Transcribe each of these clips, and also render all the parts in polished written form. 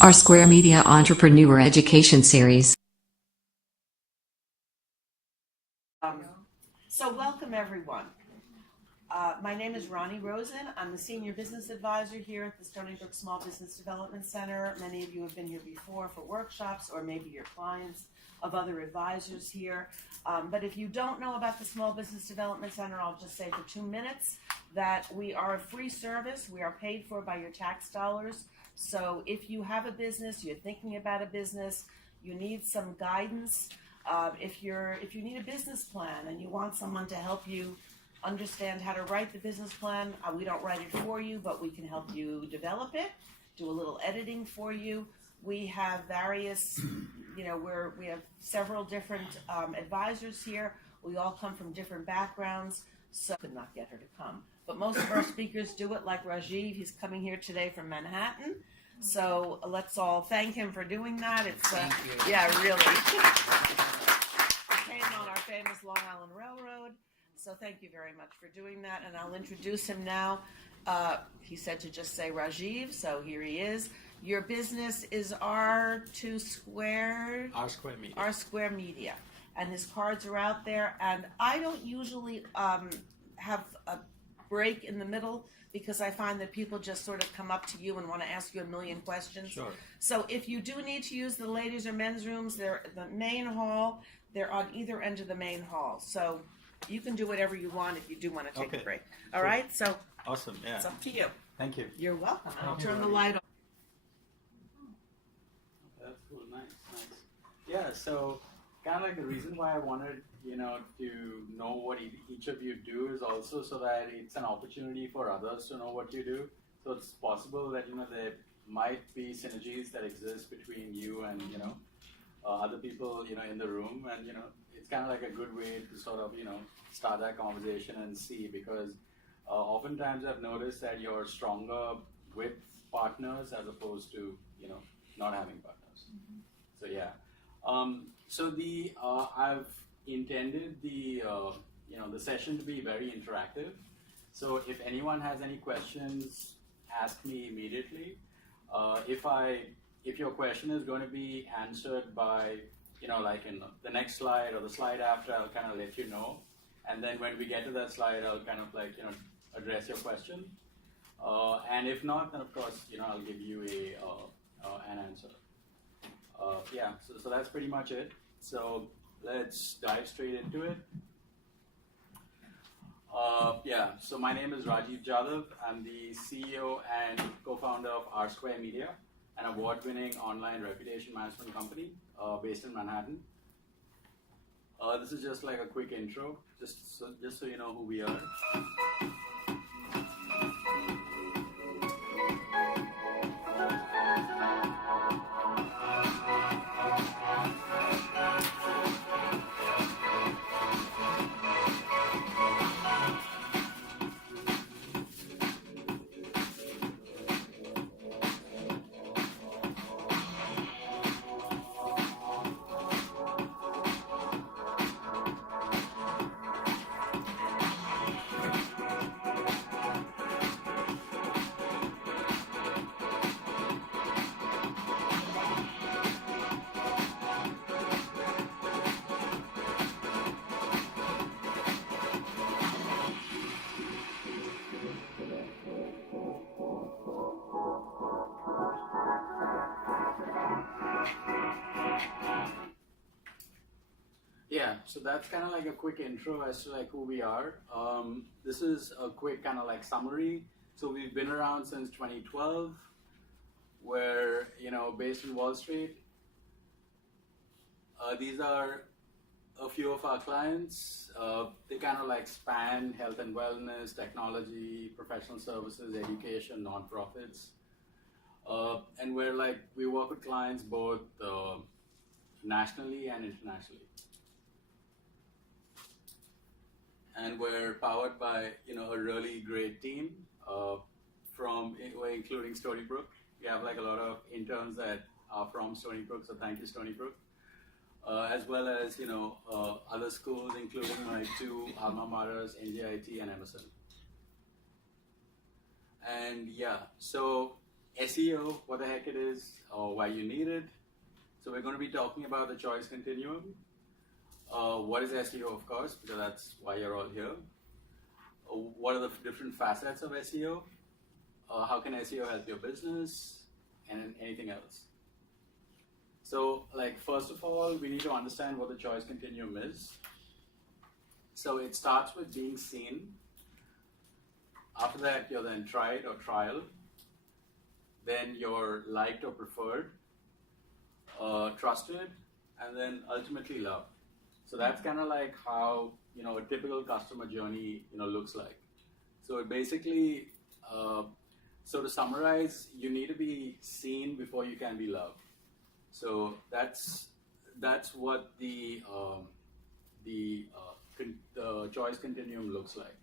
RSquare Media Entrepreneur Education Series. So welcome everyone. My name is Ronnie Rosen. I'm the Senior Business Advisor here at the Stony Brook Small Business Development Center. Many of you have been here before for workshops, or maybe you're clients of other advisors here. But if you don't know about the Small Business Development Center, I'll just say for 2 minutes that we are a free service. We are paid for by your tax dollars. So if you have a business, you're thinking about a business, you need some guidance, if you need a business plan and you want someone to help you understand how to write the business plan, we don't write it for you, but we can help you develop it, do a little editing for you. We have various, we have several different advisors here. We all come from different backgrounds, so I could not get her to come. But most of our speakers do it, like Rajiv. He's coming here today from Manhattan. So let's all thank him for doing that. It's yeah, really. He came on our famous Long Island Railroad. So thank you very much for doing that. And I'll introduce him now. He said to just say Rajiv, so here he is. Your business is RSquare Media. RSquare Media. And his cards are out there. And I don't usually have a break in the middle because I find that people just sort of come up to you and want to ask you a million questions. Sure. So if you do need to use the ladies' or men's rooms, they're the main hall. They're on either end of the main hall. So you can do whatever you want if you do want to take a break. All right? So awesome. Yeah. It's up to you. Thank you. You're welcome. I'll turn the light on. That's cool. Nice. Yeah. So kind of like the reason why I wanted, to know what each of you do is also so that it's an opportunity for others to know what you do. So it's possible that, there might be synergies that exist between you and, other people, in the room. And, it's kind of like a good way to sort of, start that conversation and see, because oftentimes I've noticed that you're stronger with partners as opposed to, not having partners. Mm-hmm. So yeah. I've intended the session to be very interactive. So if anyone has any questions, ask me immediately. If your question is going to be answered by, like in the next slide or the slide after, I'll kind of let you know. And then when we get to that slide, I'll kind of like, address your question. And if not, then of course, I'll give you an answer. Yeah, so that's pretty much it. So let's dive straight into it. So my name is Rajiv Jadhav. I'm the CEO and co-founder of RSquare Media, an award-winning online reputation management company based in Manhattan. This is just like a quick intro, just so you know who we are. Yeah, so that's kind of like a quick intro as to like who we are. This is a quick kind of like summary. So we've been around since 2012. We're, based in Wall Street. These are a few of our clients. They kind of like span health and wellness, technology, professional services, education, nonprofits. And we work with clients both nationally and internationally. And we're powered by, a really great team including Stony Brook. We have like a lot of interns that are from Stony Brook, so thank you, Stony Brook. As well as, other schools, including my two alma maters, NJIT and Emerson. And yeah, so SEO, what the heck it is, or why you need it. So we're going to be talking about the choice continuum. What is SEO, of course, because that's why you're all here. What are the different facets of SEO? How can SEO help your business? And anything else. So, first of all, we need to understand what the choice continuum is. So it starts with being seen. After that, you're then tried or trial. Then you're liked or preferred, trusted, and then ultimately loved. So that's kind of like how a typical customer journey looks like. So it basically, so to summarize, you need to be seen before you can be loved. So that's what the choice continuum looks like.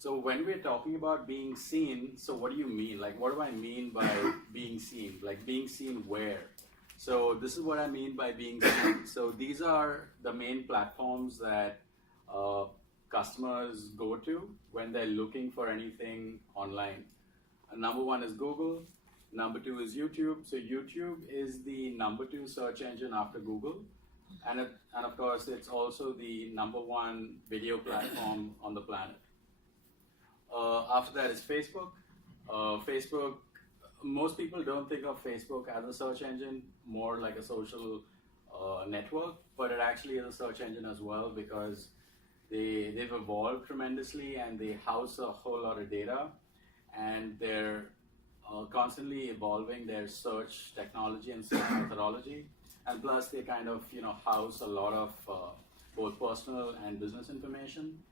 So when we're talking about being seen, so what do you mean? What do I mean by being seen? Being seen where? So this is what I mean by being seen. So these are the main platforms that customers go to when they're looking for anything online. Number one is Google. Number two is YouTube. So YouTube is the number 2 search engine after Google. And of course, it's also the number 1 video platform on the planet. After that is Facebook. Facebook, most people don't think of Facebook as a search engine, more like a social network, but it actually is a search engine as well because they've evolved tremendously and they house a whole lot of data, and they're constantly evolving their search technology and search methodology, and plus they kind of house a lot of both personal and business information.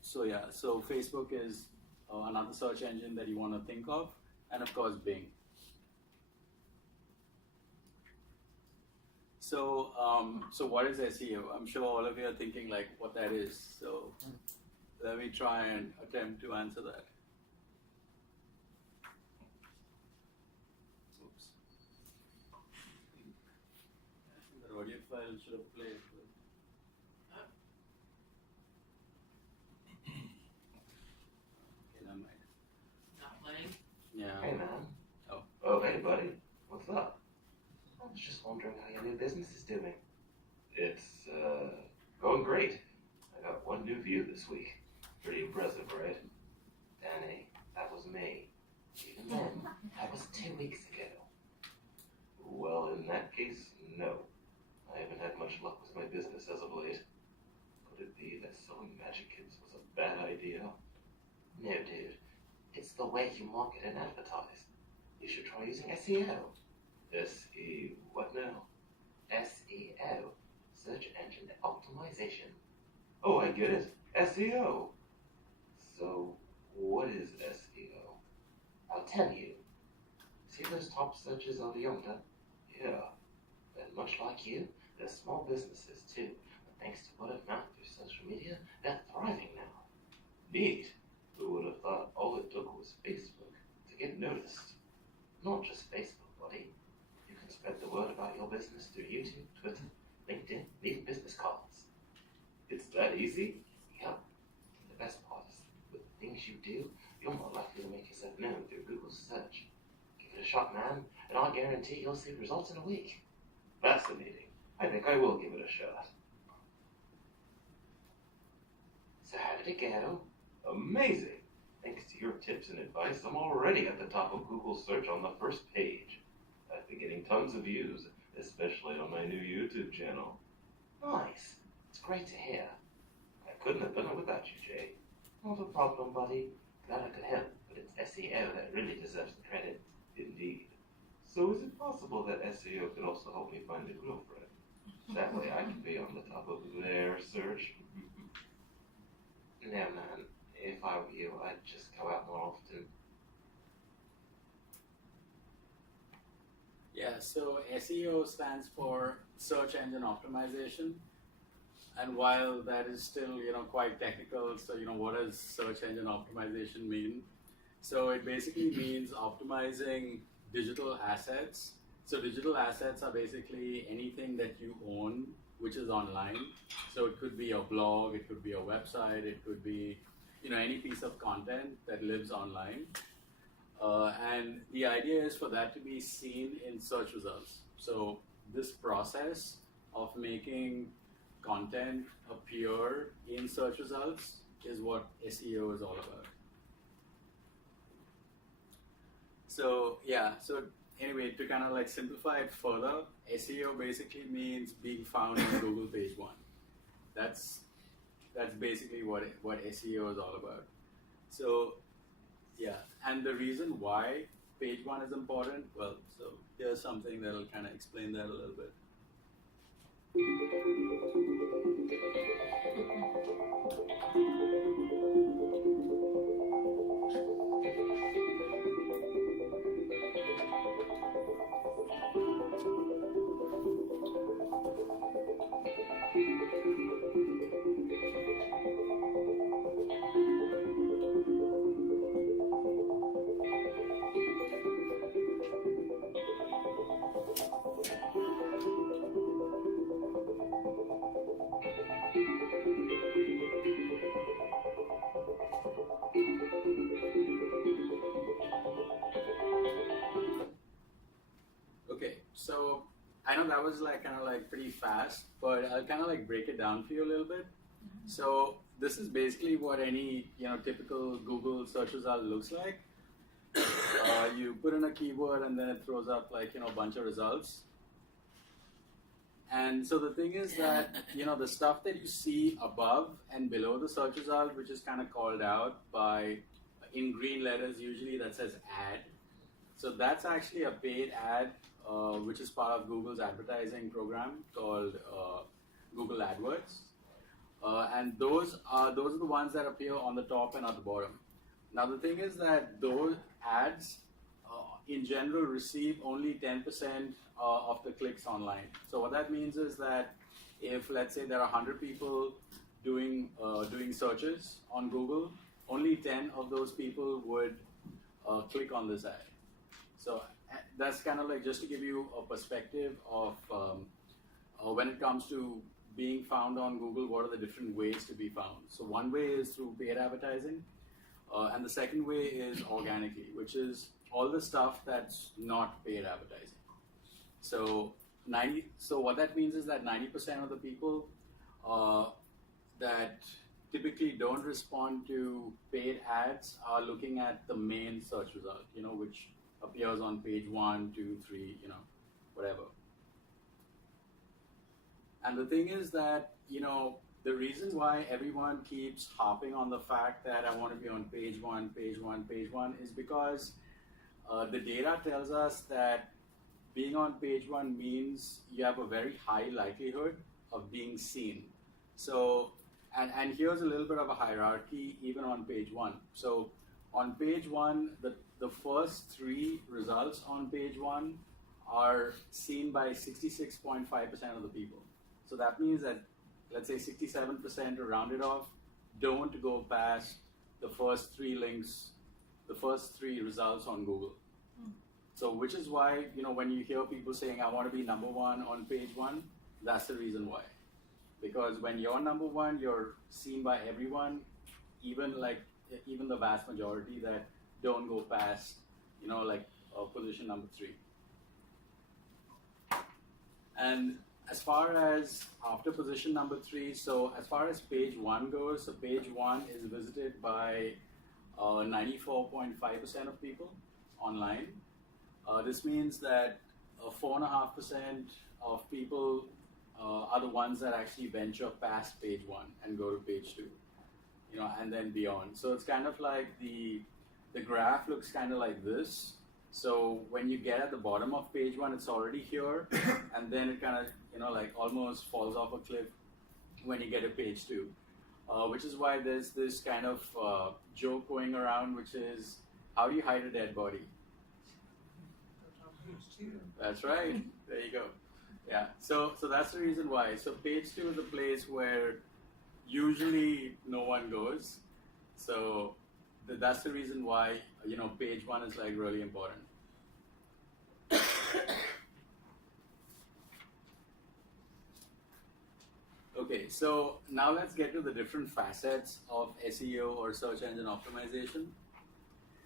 So Facebook is another search engine that you want to think of, and of course Bing. So what is SEO? I'm sure all of you are thinking what that is. So let me try and attempt to answer that. Oops. I think the audio file should have played. Yeah. Hey man. Oh. Oh, hey buddy. What's up? I was just wondering how your new business is doing. It's, going great. I got 1 new view this week. Pretty impressive, right? Danny, that was me. Even then, that was 2 weeks ago. Well, in that case, no. I haven't had much luck with my business as of late. Could it be that selling magic kits was a bad idea? No, dude. It's the way you market and advertise. You should try using SEO. S-E... what now? SEO. Search Engine Optimization. Oh, I get it. SEO. So, what is SEO? I'll tell you. See those top searches over yonder? Yeah. And much like you, they're small businesses too. But thanks to word of mouth through social media, they're thriving now. Neat. Who would have thought all it took was Facebook to get noticed? Not just Facebook, buddy. You can spread the word about your business through YouTube, Twitter, LinkedIn, even business cards. It's that easy? Yep. The best part is, with the things you do, you're more likely to make yourself known through Google search. Give it a shot, man, and I'll guarantee you'll see results in a week. Fascinating. I think I will give it a shot. So how did it go? Amazing! Thanks to your tips and advice, I'm already at the top of Google search on the first page. I've been getting tons of views, especially on my new YouTube channel. Nice. It's great to hear. I couldn't have done it without you, Jay. Not a problem, buddy. Glad I could help, but it's SEO that really deserves the credit. Indeed. So is it possible that SEO could also help me find a girlfriend? That way I can be on the top of their search. No, man. If I were you, I'd just go out more often. Yeah, so SEO stands for Search Engine Optimization. And while that is still, quite technical, so, what does Search Engine Optimization mean? So it basically means optimizing digital assets. So digital assets are basically anything that you own, which is online. So it could be a blog, it could be a website, it could be any piece of content that lives online. And the idea is for that to be seen in search results. So this process of making content appear in search results is what SEO is all about. So anyway, to kind of like simplify it further, SEO basically means being found on Google page one. That's basically what SEO is all about. So yeah, and the reason why page one is important, well, so here's something that'll kind of explain that a little bit. Okay, so I know that was like kind of like pretty fast, but I'll kind of like break it down for you a little bit. So this is basically what any typical Google search result looks like. You put in a keyword and then it throws up like a bunch of results. And so the thing is that the stuff that you see above and below the search result, which is kind of called out by in green letters usually, that says ad. So that's actually a paid ad, which is part of Google's advertising program called Google AdWords. And those are the ones that appear on the top and at the bottom. Now the thing is that those ads in general receive only 10% of the clicks online. So what that means is that if, let's say, there are 100 people doing searches on Google, only 10 of those people would click on this ad. So that's kind of like just to give you a perspective of when it comes to being found on Google, what are the different ways to be found. So one way is through paid advertising, and the second way is organically, which is all the stuff that's not paid advertising. So what that means is that 90% of the people that typically don't respond to paid ads are looking at the main search result, which appears on page 1, 2, 3, whatever. And the thing is that, the reason why everyone keeps harping on the fact that I want to be on page 1, page 1, page 1 is because the data tells us that being on page 1 means you have a very high likelihood of being seen. So, and here's a little bit of a hierarchy even on page 1. So on page 1, the first 3 results on page 1 are seen by 66.5% of the people. So that means that, let's say 67%, to round it off, don't go past the first 3 links, the first 3 results on Google. So which is why, when you hear people saying, I want to be number 1 on page 1, that's the reason why. Because when you're number 1, you're seen by everyone, even the vast majority that don't go past, position number 3. And as far as after position number 3, so as far as page 1 goes, so page 1 is visited by 94.5% of people online. This means that 4.5% of people are the ones that actually venture past page 1 and go to page 2, and then beyond. So it's kind of like the graph looks kind of like this. So when you get at the bottom of page 1, it's already here, and then it kind of, almost falls off a cliff when you get to page 2, which is why there's this kind of joke going around, which is, how do you hide a dead body? That's right. There you go. Yeah. So that's the reason why. So page 2 is a place where usually no one goes. So that's the reason why page 1 is like really important. Okay, so now let's get to the different facets of SEO or search engine optimization.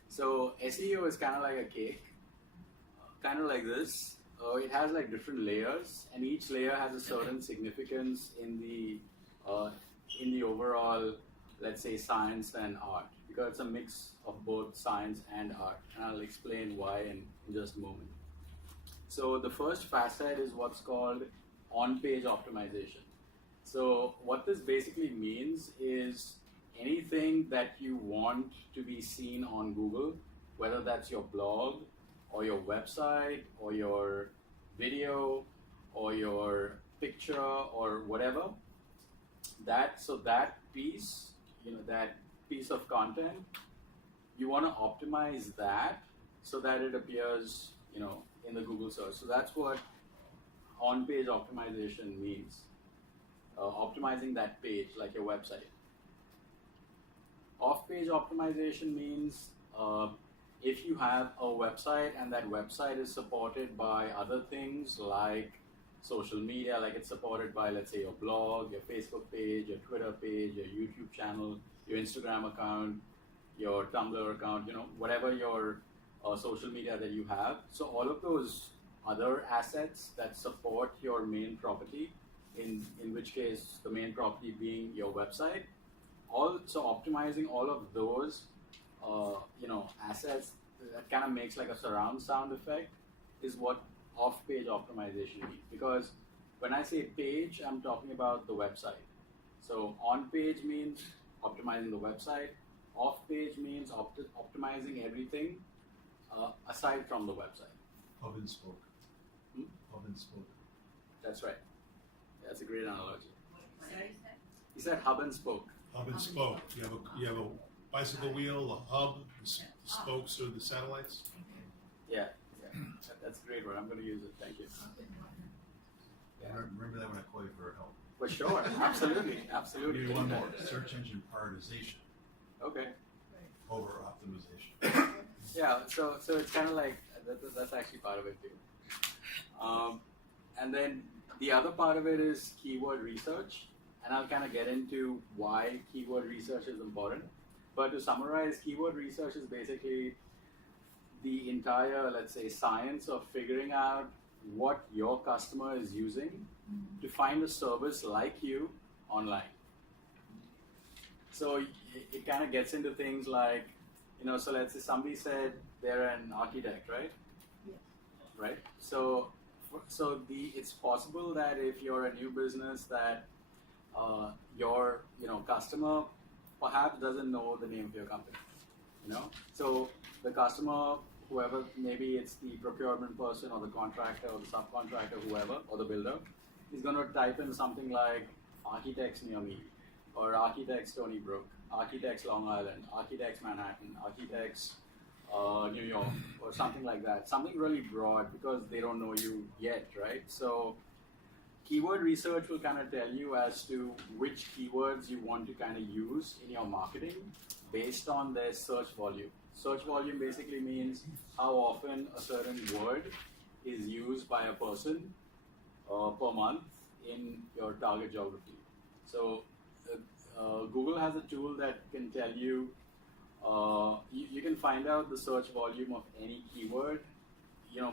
So SEO is kind of like a cake, kind of like this. It has like different layers, and each layer has a certain significance in the overall, let's say, science and art, because it's a mix of both science and art, and I'll explain why in just a moment. So the first facet is what's called on-page optimization. So what this basically means is anything that you want to be seen on Google, whether that's your blog or your website or your video or your picture or whatever, that piece, that piece of content, you want to optimize that so that it appears, in the Google search. So that's what on-page optimization means. Optimizing that page, like your website. Off-page optimization means if you have a website and that website is supported by other things like social media, like it's supported by, let's say, your blog, your Facebook page, your Twitter page, your YouTube channel, your Instagram account, your Tumblr account, whatever your social media that you have. So all of those other assets that support your main property, in which case the main property being your website, so optimizing all of those assets that kind of makes like a surround sound effect is what off-page optimization means. Because when I say page, I'm talking about the website. So on-page means optimizing the website. Off-page means optimizing everything aside from the website. Hub and spoke. Hub and spoke. That's right. That's a great analogy. He said hub and spoke. Hub and spoke. You have a bicycle wheel, a hub, the spokes are the satellites. Yeah. That's a great word. I'm going to use it. Thank you. Yeah. Remember that when I call you for help. For sure. Absolutely. I'll Absolutely. give you one more. Search engine prioritization Okay. over optimization. Yeah. So it's kind of like that's actually part of it too. And then the other part of it is keyword research, and I'll kind of get into why keyword research is important. But to summarize, keyword research is basically the entire, let's say, science of figuring out what your customer is using to find a service like you online. So it kind of gets into things like, so let's say somebody said they're an architect, right? Yes. Right? So it's possible that if you're a new business that your customer perhaps doesn't know the name of your company. So the customer, whoever, maybe it's the procurement person or the contractor or the subcontractor, whoever, or the builder, is going to type in something like architects near me, or architects Stony Brook, architects Long Island, architects Manhattan, architects New York, or something like that. Something really broad because they don't know you yet, right? So keyword research will kind of tell you as to which keywords you want to kind of use in your marketing based on their search volume. Search volume basically means how often a certain word is used by a person per month in your target geography. So Google has a tool that can tell you, you can find out the search volume of any keyword,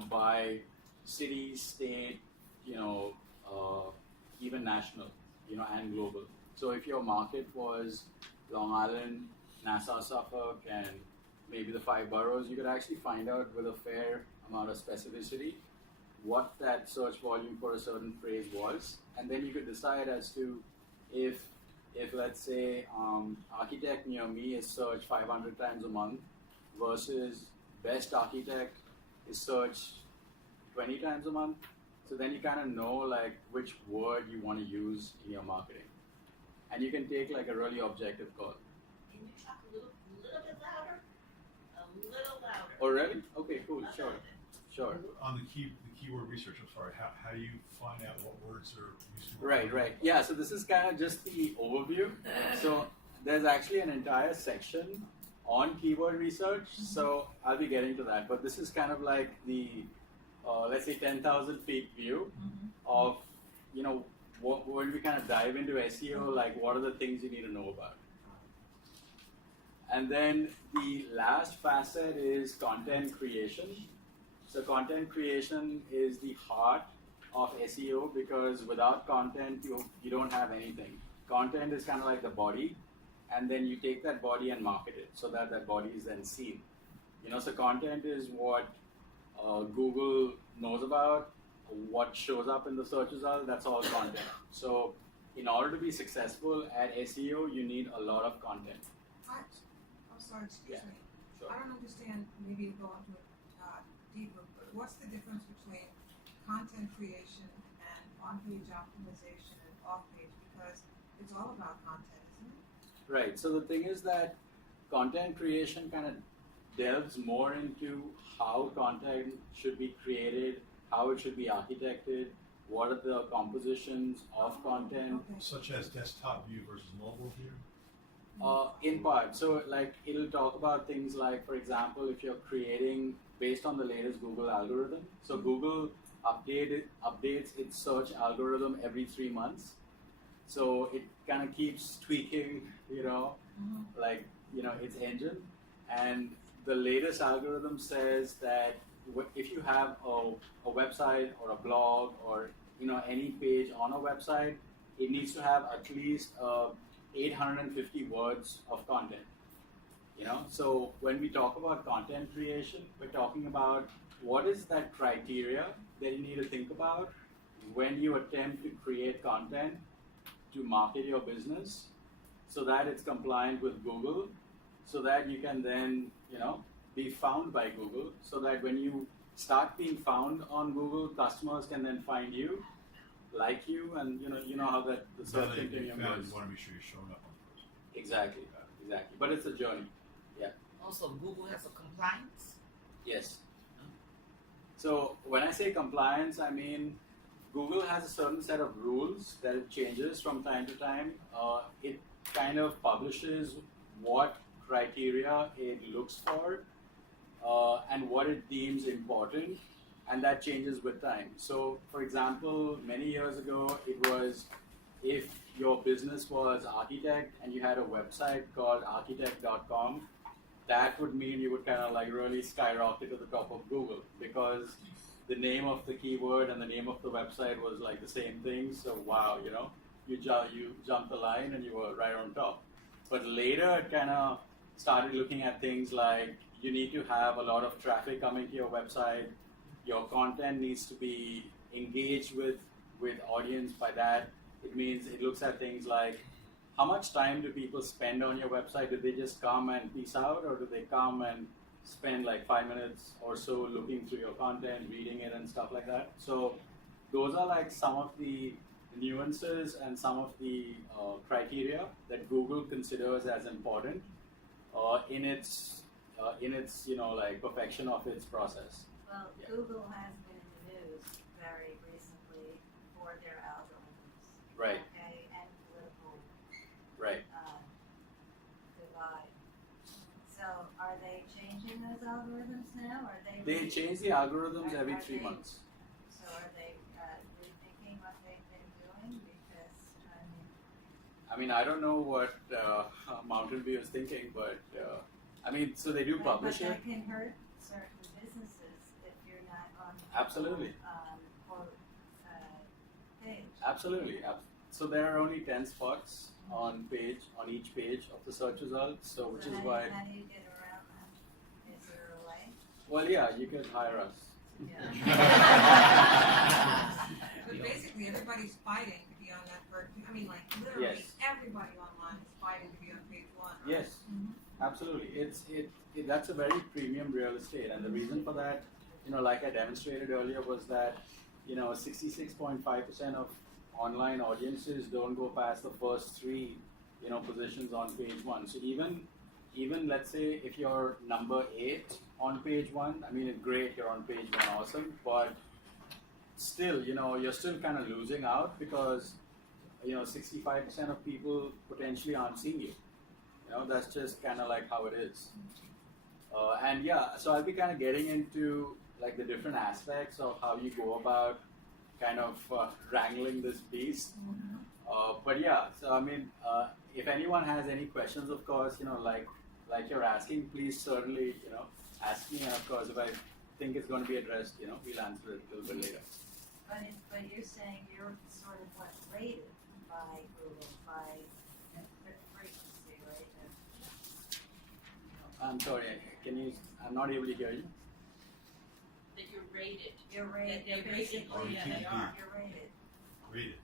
by city, state, even national, and global. So if your market was Long Island, Nassau, Suffolk, and maybe the 5 boroughs, you could actually find out with a fair amount of specificity what that search volume for a certain phrase was, and then you could decide as to if let's say architect near me is searched 500 times a month versus best architect is searched 20 times a month. So then you kind of know like which word you want to use in your marketing, and you can take like a really objective call. Can you talk a little bit louder? A little louder. Oh really? Okay, cool. Sure. On the keyword research, I'm sorry, how do you find out what words are useful? Right. Yeah, so this is kind of just the overview. So there's actually an entire section on keyword research. So I'll be getting to that. But this is kind of like the, let's say 10,000 feet view of, when we kind of dive into SEO, like what are the things you need to know about? And then the last facet is content creation. So content creation is the heart of SEO because without content, you don't have anything. Content is kind of like the body, and then you take that body and market it so that that body is then seen. So content is what Google knows about, what shows up in the search result, that's all content. So in order to be successful at SEO, you need a lot of content. I'm sorry, excuse me. Sure. I don't understand, maybe you go into it deeper, but what's the difference between content creation and on-page optimization and off-page? Because it's all about content, isn't it? Right. So the thing is that content creation kind of delves more into how content should be created, how it should be architected, what are the compositions of content. Okay. Such as desktop view versus mobile view? In part. So like it'll talk about things like, for example, if you're creating based on the latest Google algorithm. So Google updates its search algorithm every 3 months. So it kind of keeps tweaking, its engine. And the latest algorithm says that if you have a website or a blog or any page on a website, it needs to have at least 850 words of content. So when we talk about content creation, we're talking about what is that criteria that you need to think about when you attempt to create content to market your business so that it's compliant with Google, so that you can then be found by Google, so that when you start being found on Google, customers can then find you, like you, and you know how that the search Now that you continuum found, is. you want to make sure you're showing up on first. Exactly. But it's a journey. Also, Google has a compliance. Yes. So when I say compliance, I mean Google has a certain set of rules that it changes from time to time. It kind of publishes what criteria it looks for and what it deems important, and that changes with time. So, for example, many years ago, it was if your business was architect and you had a website called architect.com, that would mean you would kind of like really skyrocket to the top of Google because the name of the keyword and the name of the website was like the same thing. So wow, you jumped the line and you were right on top. But later it kind of started looking at things like you need to have a lot of traffic coming to your website. Your content needs to be engaged with audience. By that, it means it looks at things like how much time do people spend on your website? Do they just come and peace out, or do they come and spend like 5 minutes or so looking through your content, reading it and stuff like that? So those are like some of the nuances and some of the criteria that Google considers as important in its perfection of its process. Well, Yeah. Google has been in the news very recently for their algorithms. Right. Okay, and political Right. divide. So are they changing those algorithms now? Or are they? They change the algorithms every Are 3 they- months. So are they rethinking what they've been doing? Because I mean, I don't know what Mountain View is thinking, but so they do publish but it. that can hurt certain businesses if you're not on. Absolutely. Quote, page. Absolutely. So there are only 10 spots on each page of the search results. So which So is how why. How do you get around that? Is there a way? Well, yeah, you could hire us. But basically, everybody's fighting to be on that first. I mean, like literally Yes. everybody online is fighting to be on page one. Right? Yes, absolutely. That's a very premium real estate, and the reason for that, like I demonstrated earlier, was that 66.5% of online audiences don't go past the first 3 positions on page 1. So even let's say if you're number 8 on page 1, I mean, it's great, you're on page 1, awesome, but still, you're still kind of losing out because 65% of people potentially aren't seeing you. That's just kind of like how it is. So I'll be kind of getting into like the different aspects of how you go about kind of wrangling this beast. But yeah, so I mean, if anyone has any questions, of course, like you're asking, please certainly, ask me. And of course, if I think it's going to be addressed, we'll answer it a little bit later. But you're saying you're sort of what rated by Google by frequency, right? I'm sorry, I'm not able to hear you. That you're rated. You're rated. They're basically, Oh, you can't hear. You're rated. Read it.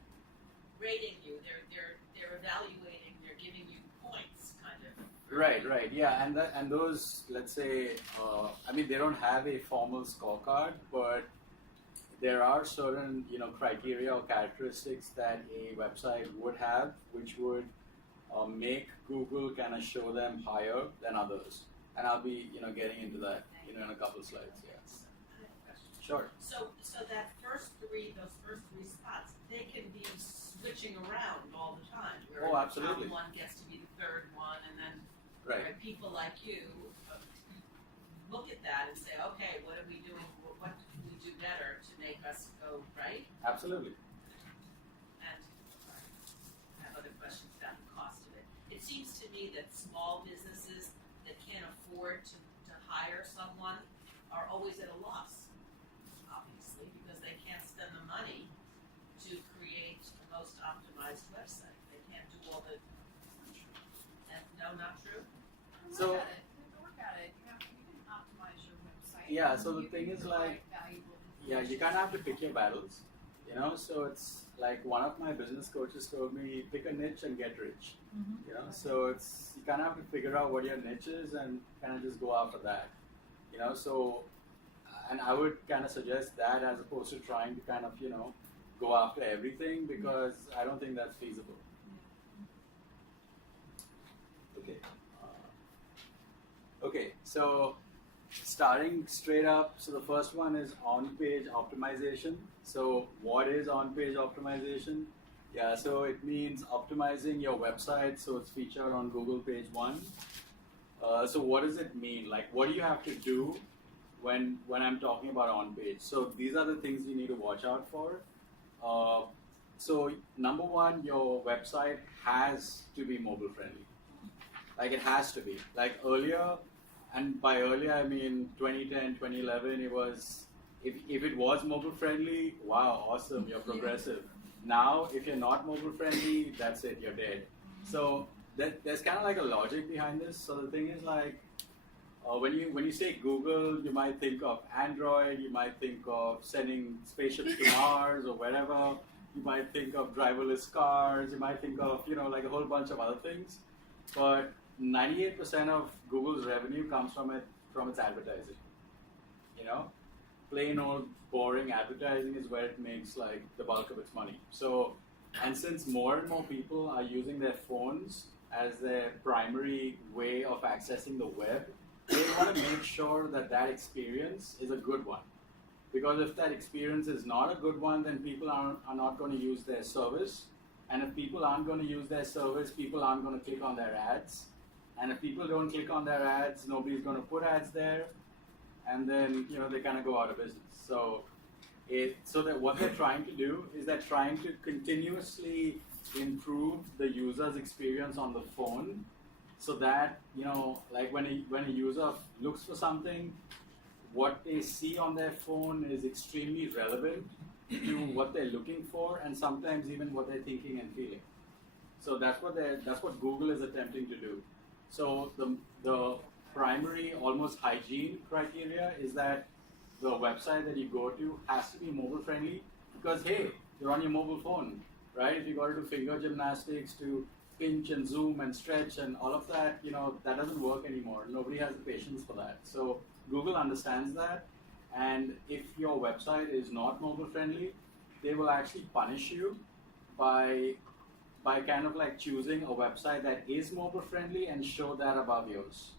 Rating you. They're evaluating. They're giving you points, kind of. Right, yeah, and those, let's say, I mean, they don't have a formal scorecard, but there are certain, criteria or characteristics that a website would have, which would make Google kind of show them higher than others. And I'll be, getting into that, in a couple of slides. Yeah. I have a question. Sure. So those first three spots, they can be switching around all the time. Where Oh, absolutely. The top one gets to be the third one, and then Right. where people like you look at that and say, okay, what are we doing? What can we do better to make us go right? Absolutely. And sorry, I have other questions about the cost of it. It seems to me that small businesses that can't afford to hire someone are always at a loss, obviously, because they can't spend the money to create the most optimized website. They can't do all the. No, not true. So- Look at it. You can optimize your website. Yeah, so the You thing can is, provide like, valuable Yeah, you kind of have to pick your battles, so it's like one of my business coaches told me, pick a niche and get rich, so it's, you kind of have to figure out what your niche is and kind of just go after that, so, and I would kind of suggest that as opposed to trying to kind of, go after everything, because I don't think that's feasible. Okay, so starting straight up, so the first one is on-page optimization. So what is on-page optimization? Yeah, so it means optimizing your website so it's featured on Google page 1. So what does it mean? Like, what do you have to do when I'm talking about on-page? So these are the things you need to watch out for. So number one, your website has to be mobile friendly. Like, it has to be. Like earlier, and by earlier I mean 2010, 2011, it was, if it was mobile friendly, wow, awesome, you're progressive. Now, if you're not mobile friendly, that's it, you're dead. So there's kind of like a logic behind this. So the thing is, like, when you say Google, you might think of Android, you might think of sending spaceships to Mars or wherever, you might think of driverless cars, you might think of, like a whole bunch of other things. But 98% of Google's revenue comes from its advertising. Plain old boring advertising is where it makes like the bulk of its money. So, and since more and more people are using their phones as their primary way of accessing the web, they want to make sure that experience is a good one. Because if that experience is not a good one, then people are not going to use their service. And if people aren't going to use their service, people aren't going to click on their ads. And if people don't click on their ads, nobody's going to put ads there. And then, they kind of go out of business. So that what they're trying to do is they're trying to continuously improve the user's experience on the phone, so that, like when a user looks for something, what they see on their phone is extremely relevant to what they're looking for, and sometimes even what they're thinking and feeling. So that's what Google is attempting to do. So the primary, almost hygiene criteria is that the website that you go to has to be mobile friendly, because hey, you're on your mobile phone, right? If you got to do finger gymnastics to pinch and zoom and stretch and all of that, that doesn't work anymore. Nobody has the patience for that. So Google understands that, and if your website is not mobile friendly, they will actually punish you by kind of like choosing a website that is mobile friendly and show that above yours.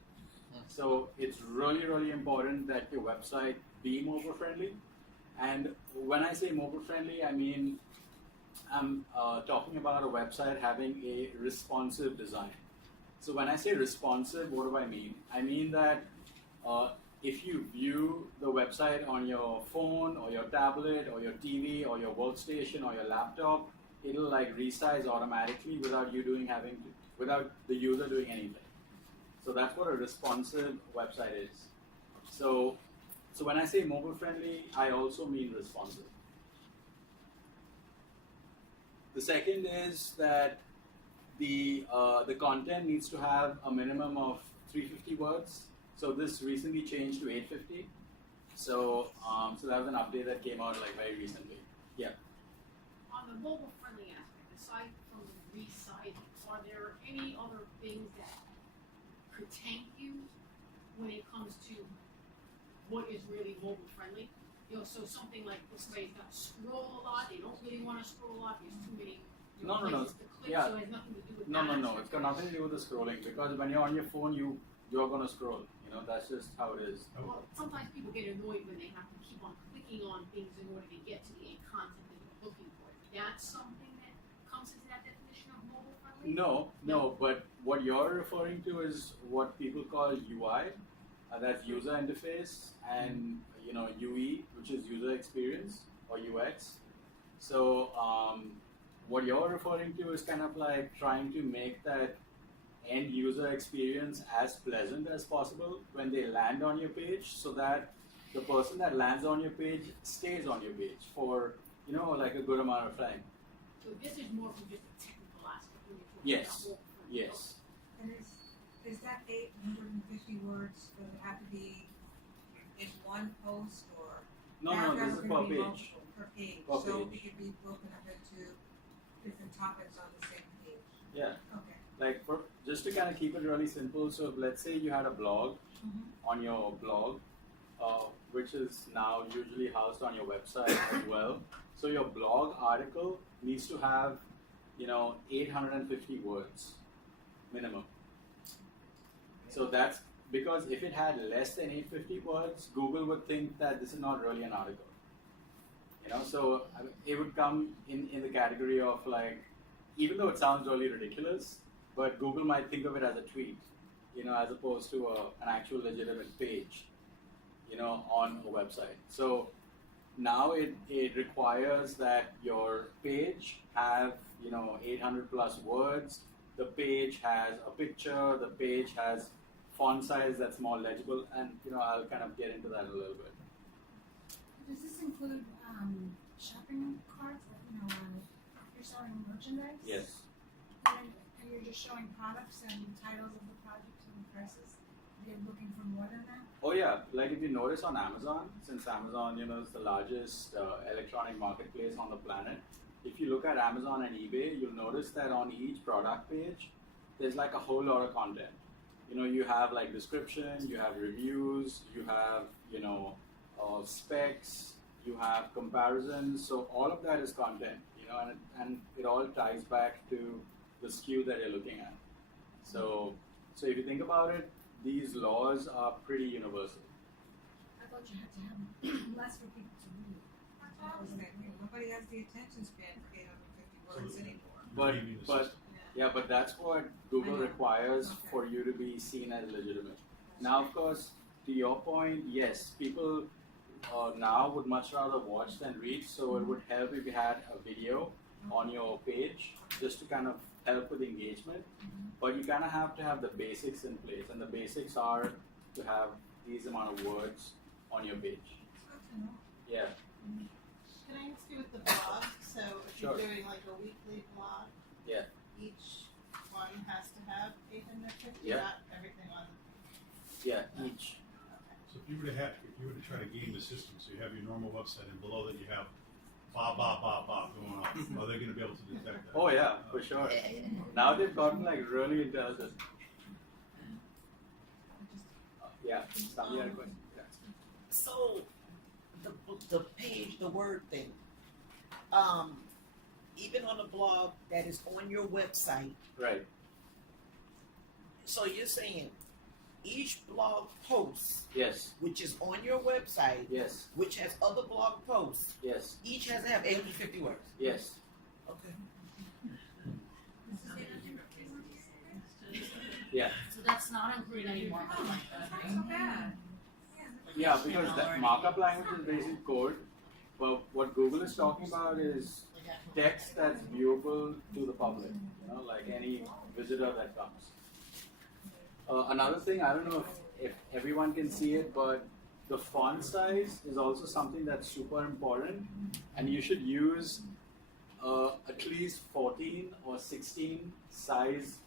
So it's really, really important that your website be mobile friendly. And when I say mobile friendly, I mean, I'm talking about a website having a responsive design. So when I say responsive, what do I mean? I mean that if you view the website on your phone or your tablet or your TV or your workstation or your laptop, it'll like resize automatically without you without the user doing anything. So that's what a responsive website is. So when I say mobile friendly, I also mean responsive. The second is that the content needs to have a minimum of 350 words. So this recently changed to 850. So that was an update that came out like very recently. Yeah. On the mobile friendly aspect, aside from the resizing, are there any other things that could tank you when it comes to what is really mobile friendly? You know, so something like this way, got to scroll a lot. They don't really want to scroll a lot. There's too many places to click, Yeah. so it has nothing to do with No. that. It's got nothing to do with the scrolling, because when you're on your phone, you're gonna scroll. You know, that's just how it is. Well, sometimes people get annoyed when they have to keep on clicking on things in order to get to the end content that they're looking for. That's something that comes into that definition of mobile friendly? No, but what you're referring to is what people call UI, that's user interface, and UE, which is user experience or UX. So what you're referring to is kind of like trying to make that end user experience as pleasant as possible when they land on your page, so that the person that lands on your page stays on your page for like a good amount of time. So this is more from just a technical aspect when you're talking Yes. about mobile friendly. Yes. And is that 850 words, does it have to be in one post or? No, paragraphs this are is gonna per be page. multiple per page, Per so page. it could be broken up into different topics on the same page. Yeah. Okay. Like just to kind of keep it really simple, so let's say you had a blog on your blog, which is now usually housed on your website as well. So your blog article needs to have 850 words minimum. So that's because if it had less than 850 words, Google would think that this is not really an article. So I mean, it would come in the category of like, even though it sounds really ridiculous, but Google might think of it as a tweet, as opposed to an actual legitimate page, on a website. So now it requires that your page have 800 plus words. The page has a picture. The page has font size that's more legible, and I'll kind of get into that a little bit. Does this include shopping carts? You're selling merchandise? Yes. And you're just showing products and titles of the projects and prices? You're looking for more than that? Oh yeah, like if you notice on Amazon, since Amazon is the largest electronic marketplace on the planet, if you look at Amazon and eBay, you'll notice that on each product page, there's like a whole lot of content. You have like description, you have reviews, you have specs, you have comparisons. So all of that is content, and it all ties back to the SKU that you're looking at. So if you think about it, these laws are pretty universal. I thought you had to have less for people to read. That's what I was thinking. Nobody has the attention span for 850 words anymore. But Maybe the but system. yeah, but that's what Google I know. requires Okay. for you to be seen as legitimate. Now, of course, to your point, yes, people now would much rather watch than read. So it would help if you had a video on your page just to kind of help with engagement. But you kind of have to have the basics in place, and the basics are to have these amount of words on your page. It's good to know. Yeah. Can I ask you with the blog? So if Sure. you're doing like a weekly blog, Yeah. each one has to have 850, Yeah. not everything on. Yeah, each. Okay. So if you were to try to game the system, so you have your normal website and below that you have ba going on, are they going to be able to detect that? Oh yeah, for sure. Now they've gotten like really intelligent. Yeah, somebody had a question. Yeah. So, the page, the word thing, even on a blog that is on your website, Right. so you're saying each blog post, Yes. which is on your website, Yes. which has other blog posts, Yes. each has to have 850 words. Yes. Okay. Yeah. So that's not included anymore. Oh, that's not so bad. Yeah, Yeah, because that markup language is basic code, but what Google is talking about is text that's viewable to the public, like any visitor that comes. Another thing, I don't know if everyone can see it, but the font size is also something that's super important, and you should use at least 14 or 16 size,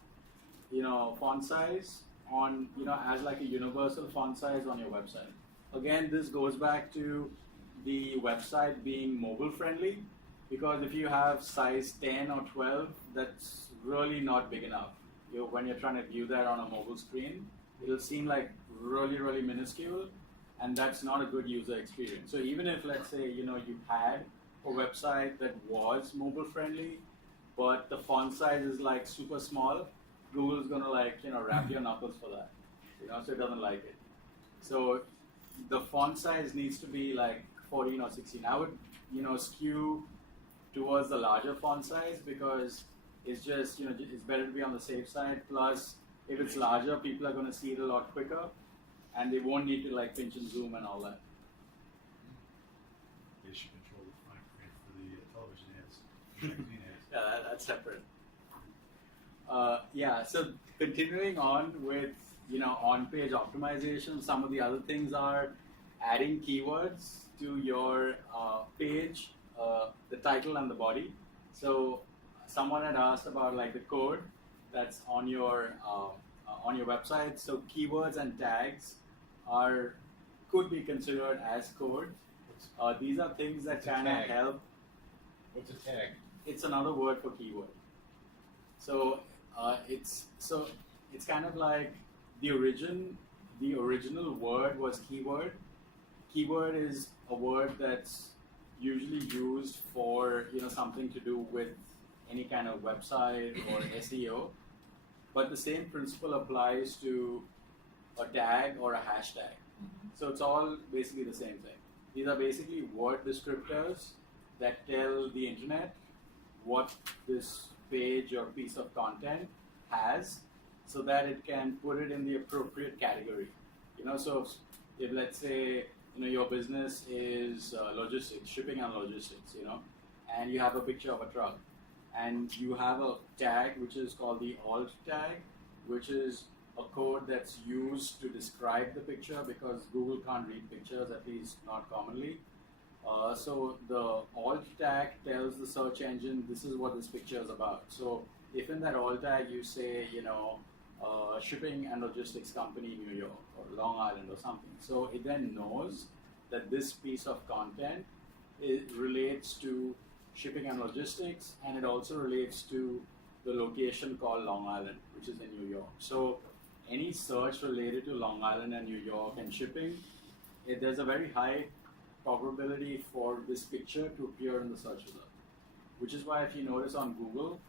font size on, as like a universal font size on your website. Again, this goes back to the website being mobile friendly, because if you have size 10 or 12, that's really not big enough. When you're trying to view that on a mobile screen, it'll seem like really, really minuscule, and that's not a good user experience. So even if, let's say, you had a website that was mobile friendly, but the font size is like super small, Google's gonna wrap your knuckles for that, so it doesn't like it. So the font size needs to be like 14 or 16. I would, skew towards the larger font size, because it's just, it's better to be on the safe side. Plus, if it's larger, people are going to see it a lot quicker, and they won't need to pinch and zoom and all that. They should control the fine print for the television ads, magazine ads. Yeah, that's separate. So continuing on with, on-page optimization, some of the other things are adding keywords to your page, the title and the body. So someone had asked about the code that's on your website. So keywords and tags could be considered as code. These are things that kind of help. What's a tag? It's another word for keyword. So it's kind of like the original word was keyword. Keyword is a word that's usually used for something to do with any kind of website or SEO, but the same principle applies to a tag or a hashtag. So it's all basically the same thing. These are basically word descriptors that tell the internet what this page or piece of content has, so that it can put it in the appropriate category. So if let's say your business is logistics, shipping and logistics, and you have a picture of a truck, and you have a tag which is called the alt tag, which is a code that's used to describe the picture, because Google can't read pictures, at least not commonly. So the alt tag tells the search engine this is what this picture is about. So if in that alt tag you say, shipping and logistics company New York or Long Island or something, so it then knows that this piece of content relates to shipping and logistics, and it also relates to the location called Long Island, which is in New York. So any search related to Long Island and New York and shipping, there's a very high probability for this picture to appear in the search result. Which is why if you notice on Google,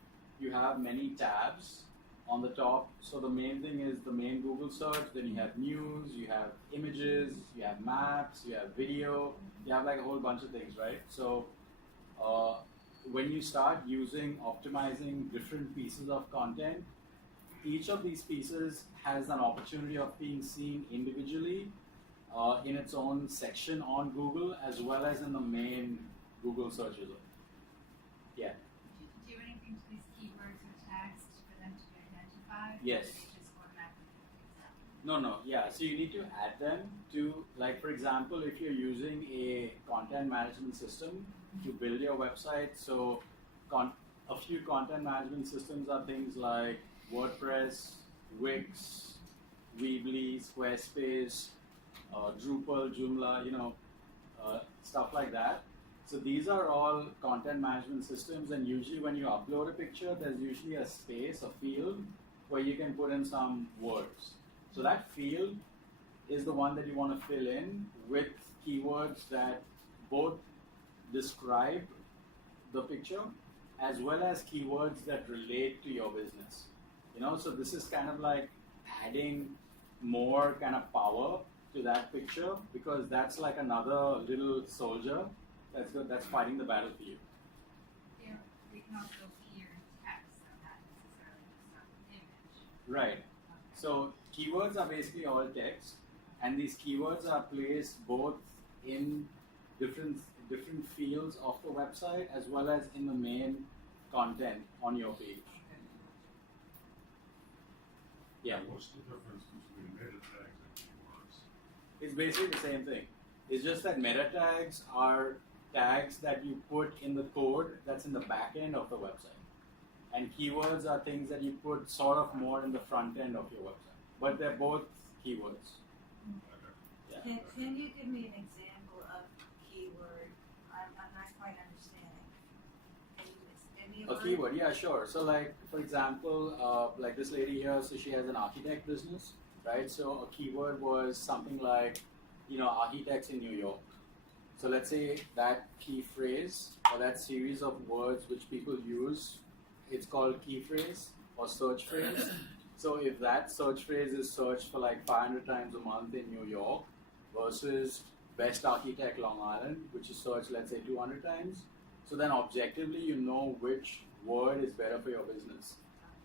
you have many tabs on the top. So the main thing is the main Google search, then you have news, you have images, you have maps, you have video, you have a whole bunch of things, right? So when you start optimizing different pieces of content, each of these pieces has an opportunity of being seen individually in its own section on Google, as well as in the main Google search result. Yeah. Do you do anything to these keywords or tags for them to be identified? Yes. Or do they just automatically pick them? No. Yeah. So you need to add them to, for example, if you're using a content management system to build your website. So a few content management systems are things like WordPress, Wix, Weebly, Squarespace, Drupal, Joomla, stuff like that. So these are all content management systems, and usually when you upload a picture, there's usually a space, a field, where you can put in some words. So that field is the one that you want to fill in with keywords that both describe the picture as well as keywords that relate to your business. So this is kind of like adding more kind of power to that picture, because that's like another little soldier that's fighting the battle for you. They can also appear in text, so not necessarily just on an image. Right. So keywords are basically all text, and these keywords are placed both in different fields of the website as well as in the main content on your page. Yeah. What's the difference between meta tags and keywords? It's basically the same thing. It's just that meta tags are tags that you put in the code that's in the back end of the website. And keywords are things that you put sort of more in the front end of your website. But they're both keywords. Yeah. Can you give me an example of keyword? I'm not quite understanding. Can you give me a A word? keyword, yeah, sure. So like, for example, like this lady here, so she has an architect business, right? So a keyword was something like, architects in New York. So let's say that key phrase or that series of words which people use, it's called key phrase or search phrase. So if that search phrase is searched for like 500 times a month in New York versus best architect Long Island, which is searched, let's say 200 times, so then objectively you know which word is better for your business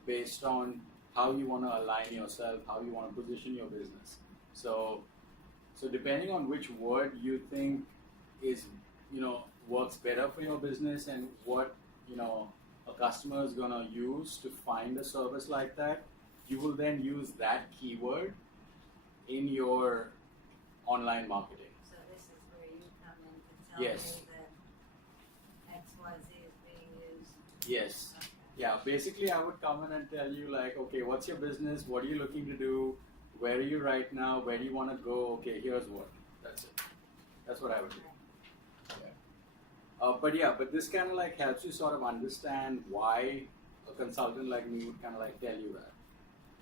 based on how you want to align yourself, how you want to position your business. So depending on which word you think is, works better for your business and what, a customer is going to use to find a service like that, you will then use that keyword in your online marketing. So this is where you come in to tell Yes. me that XYZ is being used. Yes. Okay. Yeah, basically I would come in and tell you like, okay, what's your business? What are you looking to do? Where are you right now? Where do you want to go? Okay, here's what. That's it. That's what I would do. But this kind of like helps you sort of understand why a consultant like me would kind of like tell you that.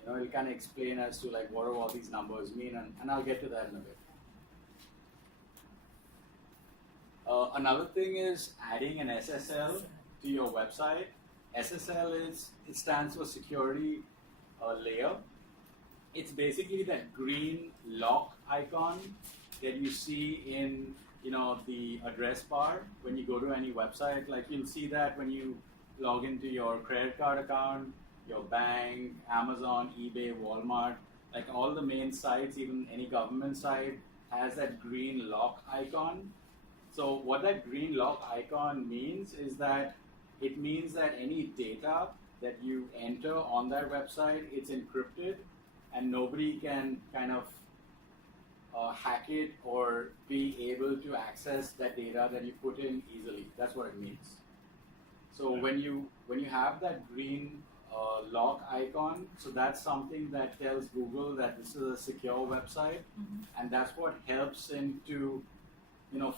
It'll kind of explain as to like what do all these numbers mean, and I'll get to that in a bit. Another thing is adding an SSL to your website. SSL it stands for security layer. It's basically that green lock icon that you see in the address bar when you go to any website. Like you'll see that when you log into your credit card account, your bank, Amazon, eBay, Walmart, like all the main sites, even any government site has that green lock icon. So what that green lock icon means is that it means that any data that you enter on that website, it's encrypted and nobody can kind of hack it or be able to access that data that you put in easily. That's what it means. So when you have that green lock icon, so that's something that tells Google that this is a secure website, and that's what helps into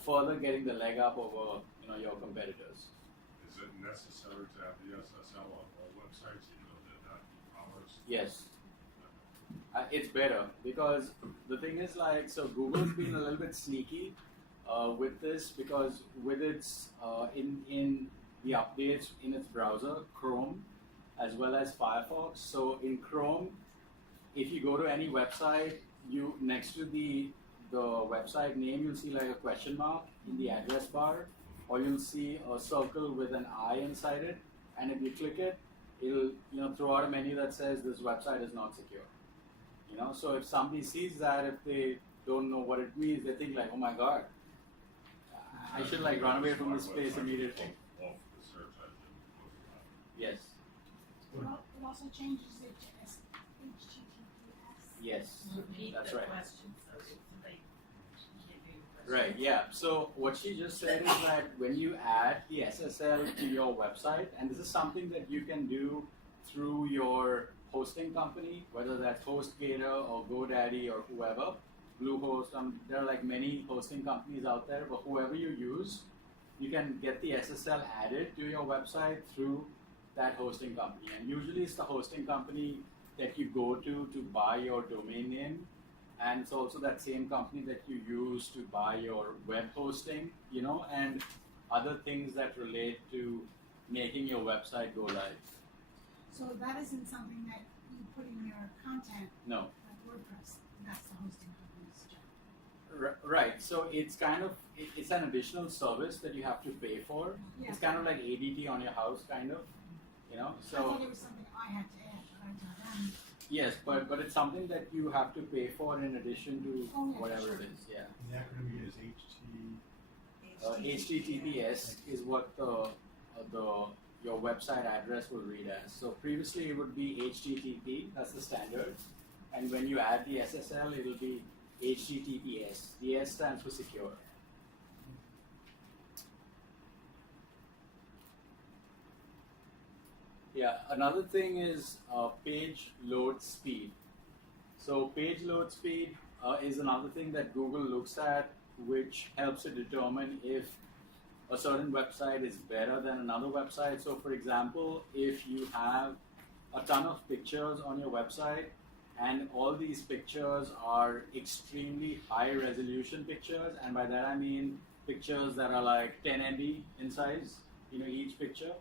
further getting the leg up over your competitors. Is it necessary to have the SSL on all websites, even though they're not ours? Yes. It's better because the thing is like, so Google's been a little bit sneaky with this because with its in the updates in its browser, Chrome, as well as Firefox. So in Chrome, if you go to any website, you next to the website name, you'll see like a question mark in the address bar, or you'll see a circle with an I inside it, and if you click it, it'll throw out a menu that says this website is not secure. So if somebody sees that, if they don't know what it means, they think like, oh my god, I should like run away from this place immediately. Off the search engine. Yes. It also changes it to HTTPS. Yes. Repeat That's the right. question so that somebody can hear your question. Right, yeah. So what she just said is that when you add the SSL to your website, and this is something that you can do through your hosting company, whether that's HostGator or GoDaddy or whoever, Bluehost, there are like many hosting companies out there, but whoever you use, you can get the SSL added to your website through that hosting company. And usually it's the hosting company that you go to buy your domain name, and it's also that same company that you use to buy your web hosting, and other things that relate to making your website go live. So that isn't something that you put in your content No. like WordPress. That's the hosting company's job. Right. So it's kind of it's an additional service that you have to pay for. Yeah. It's kind of like ADT on your house, kind of. I So thought it was something I had to add, but I tell them. Yes, but it's something that you have to pay for in addition to whatever sure. it is. Yeah. The acronym is HTTPS is what your website address will read as. So previously it would be HTTP, that's the standard, and when you add the SSL, it will be HTTPS. The S stands for secure. Yeah, another thing is page load speed. So page load speed is another thing that Google looks at, which helps to determine if a certain website is better than another website. So for example, if you have a ton of pictures on your website and all these pictures are extremely high resolution pictures, and by that I mean pictures that are like 10 MB in size, each picture.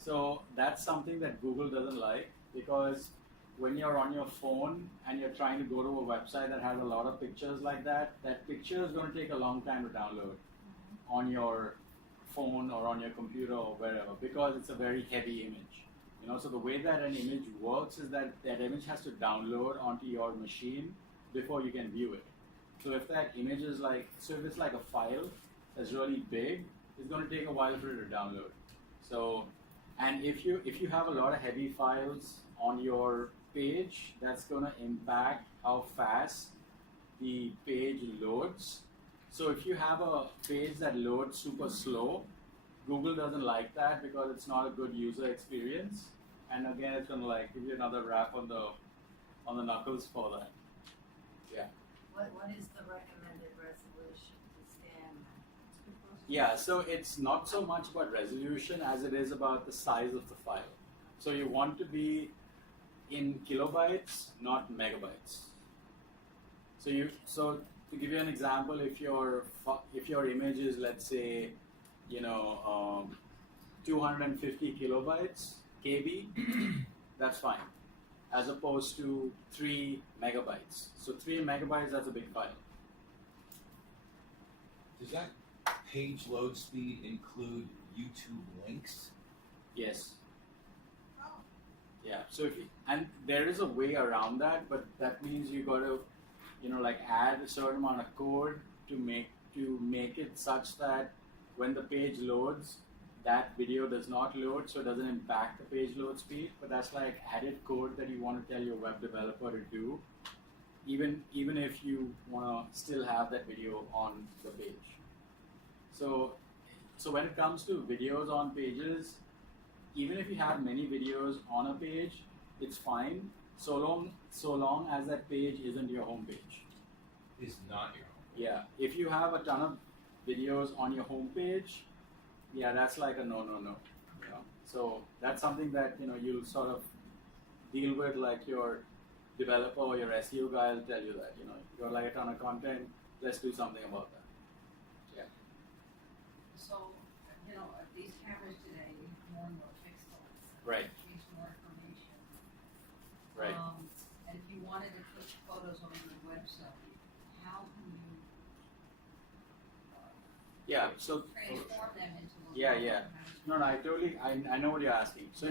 So that's something that Google doesn't like, because when you're on your phone and you're trying to go to a website that has a lot of pictures like that, that picture is going to take a long time to download on your phone or on your computer or wherever, because it's a very heavy image. So the way that an image works is that that image has to download onto your machine before you can view it. So if that image is if it's like a file that's really big, it's going to take a while for it to download. So, and if you have a lot of heavy files on your page, that's going to impact how fast the page loads. So if you have a page that loads super slow, Google doesn't like that because it's not a good user experience. And again, it's going to give you another rap on the knuckles for that. Yeah. What is the recommended resolution to scan that? Yeah, so it's not so much about resolution as it is about the size of the file. So you want to be in kilobytes, not megabytes. So to give you an example, if your image is, let's say, 250 kilobytes KB, that's fine, as opposed to 3 megabytes. So 3 megabytes, that's a big file. Does that page load speed include YouTube links? Yes. Yeah. So and there is a way around that, but that means you got to, add a certain amount of code to make it such that when the page loads, that video does not load, so it doesn't impact the page load speed. But that's like added code that you want to tell your web developer to do, even if you want to still have that video on the page. So when it comes to videos on pages, even if you have many videos on a page, it's fine, so long as that page isn't your home page. Is not your home. Yeah, if you have a ton of videos on your home page, yeah, that's like a no. So that's something that you'll sort of deal with, like your developer or your SEO guy will tell you that you're like a ton of content. Let's do something about that. Yeah. So, these cameras today need more and more pixels. Right. Needs more information. Right. And if you wanted to put photos on your website, how can you Yeah. So. transform them into a Yeah. No, I know what you're asking. So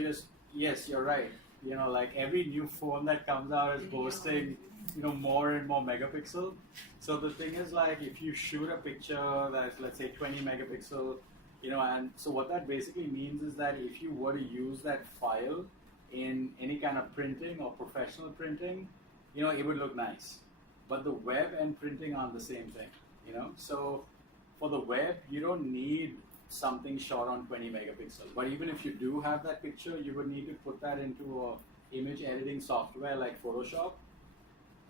yes, you're right. Like every new phone that comes out is boasting, more and more megapixel. So the thing is, like, if you shoot a picture that's, let's say, 20 megapixel, and so what that basically means is that if you were to use that file in any kind of printing or professional printing, it would look nice. But the web and printing aren't the same thing, So for the web, you don't need something shot on 20 megapixel. But even if you do have that picture, you would need to put that into a image editing software like Photoshop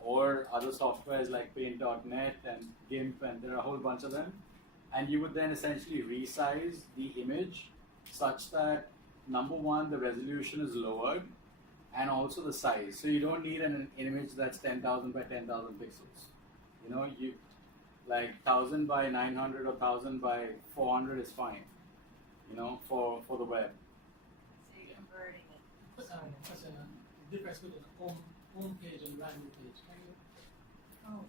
or other softwares like Paint.net and GIMP, and there are a whole bunch of them. And you would then essentially resize the image such that, number one, the resolution is lowered, and also the size. So you don't need an image that's 10,000 by 10,000 pixels. You like 1,000 by 900 or 1,000 by 400 is fine, for the web. So you're converting it. Sorry, the difference between home page and landing page.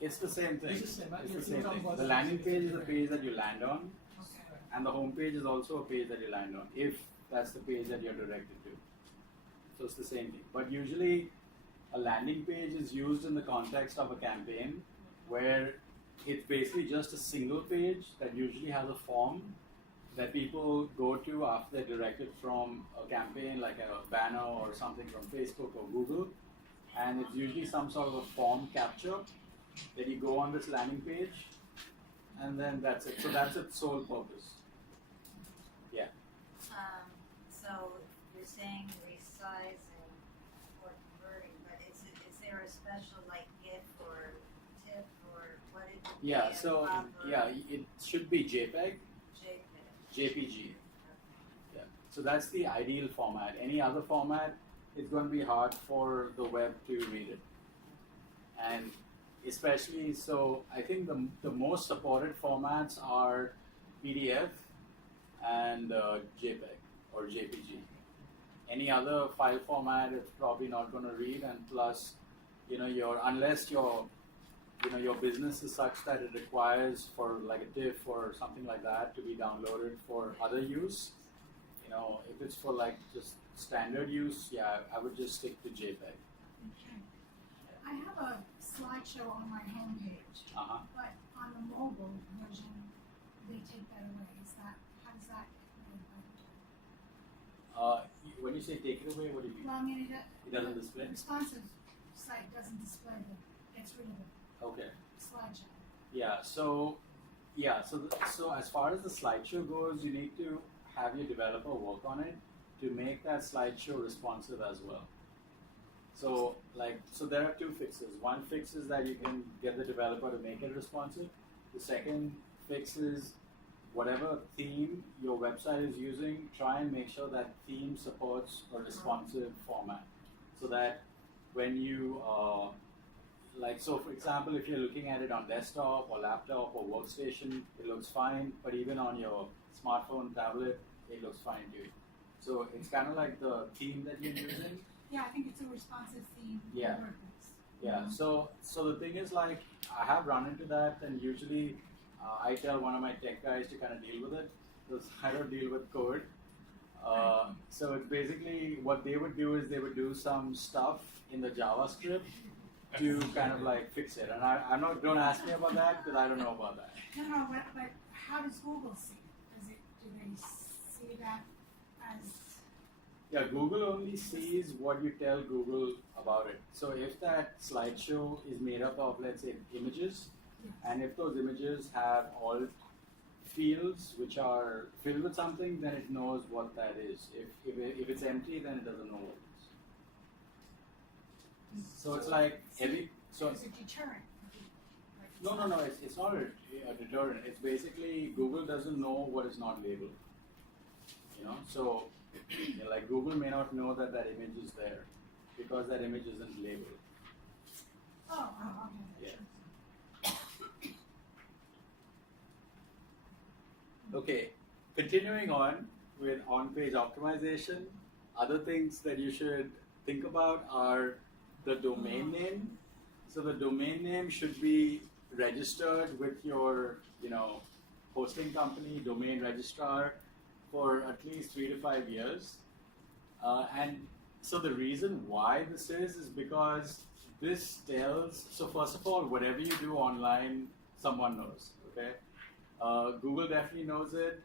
It's the same thing. It's the same, right? It's the You're same talking thing. about The the landing same page is thing. the page that you land on, Okay. and the home page is also a page that you land on, if that's the page that you're directed to. So it's the same thing. But usually, a landing page is used in the context of a campaign where it's basically just a single page that usually has a form that people go to after they're directed from a campaign like a banner or something from Facebook or Google, and it's usually some sort of a form capture that you go on this landing page, and then that's it. So that's its sole purpose. Yeah. So you're saying resizing or converting, but is there a special like GIF or TIFF or what it would be? Yeah. a So proper yeah, it should be JPEG, JPEG. JPG. Yeah. So that's the ideal format. Any other format, it's going to be hard for the web to read it. And especially, so I think the most supported formats are PDF and JPEG or JPG. Any other file format, it's probably not going to read, and plus, unless your business is such that it requires for like a TIFF or something like that to be downloaded for other use, if it's for like just standard use, yeah, I would just stick to JPEG. Okay. I have a slideshow on my homepage, Uh-huh. but on the mobile version, they take that away. How does that When you say take it away, what do you mean? Well, I mean, It doesn't display? The responsive site doesn't display gets rid of the Okay. slideshow. Yeah. So as far as the slideshow goes, you need to have your developer work on it to make that slideshow responsive as well. So there are two fixes. One fix is that you can get the developer to make it responsive. The second fix is whatever theme your website is using, try and make sure that theme supports a responsive format. So that when you, so for example, if you're looking at it on desktop or laptop or workstation, it looks fine, but even on your smartphone, tablet, it looks fine too. So it's kind of like the theme that you're using. Yeah, I think it's a responsive theme. Yeah. for WordPress. Yeah, so the thing is, like, I have run into that, and usually I tell one of my tech guys to kind of deal with it, because I don't deal with code. So it's basically what they would do is they would do some stuff in the JavaScript to kind of like fix it. And I'm not, don't ask me about that because I don't know about that. No, but how does Google see it? Do they see that as? Yeah, Google only sees what you tell Google about it. So if that slideshow is made up of, let's say, images, and if those images have alt fields which are filled with something, then it knows what that is. If it's empty, then it doesn't know what it is. So it's like every so. Is it deterrent? No. It's not a deterrent. It's basically Google doesn't know what is not labeled. So like Google may not know that image is there because that image isn't labeled. Oh, okay. Yeah. Okay, continuing on with on-page optimization, other things that you should think about are the domain name. So the domain name should be registered with your, hosting company, domain registrar for at least 3 to 5 years. And so the reason why this is because this tells, so first of all, whatever you do online, someone knows, okay? Google definitely knows it,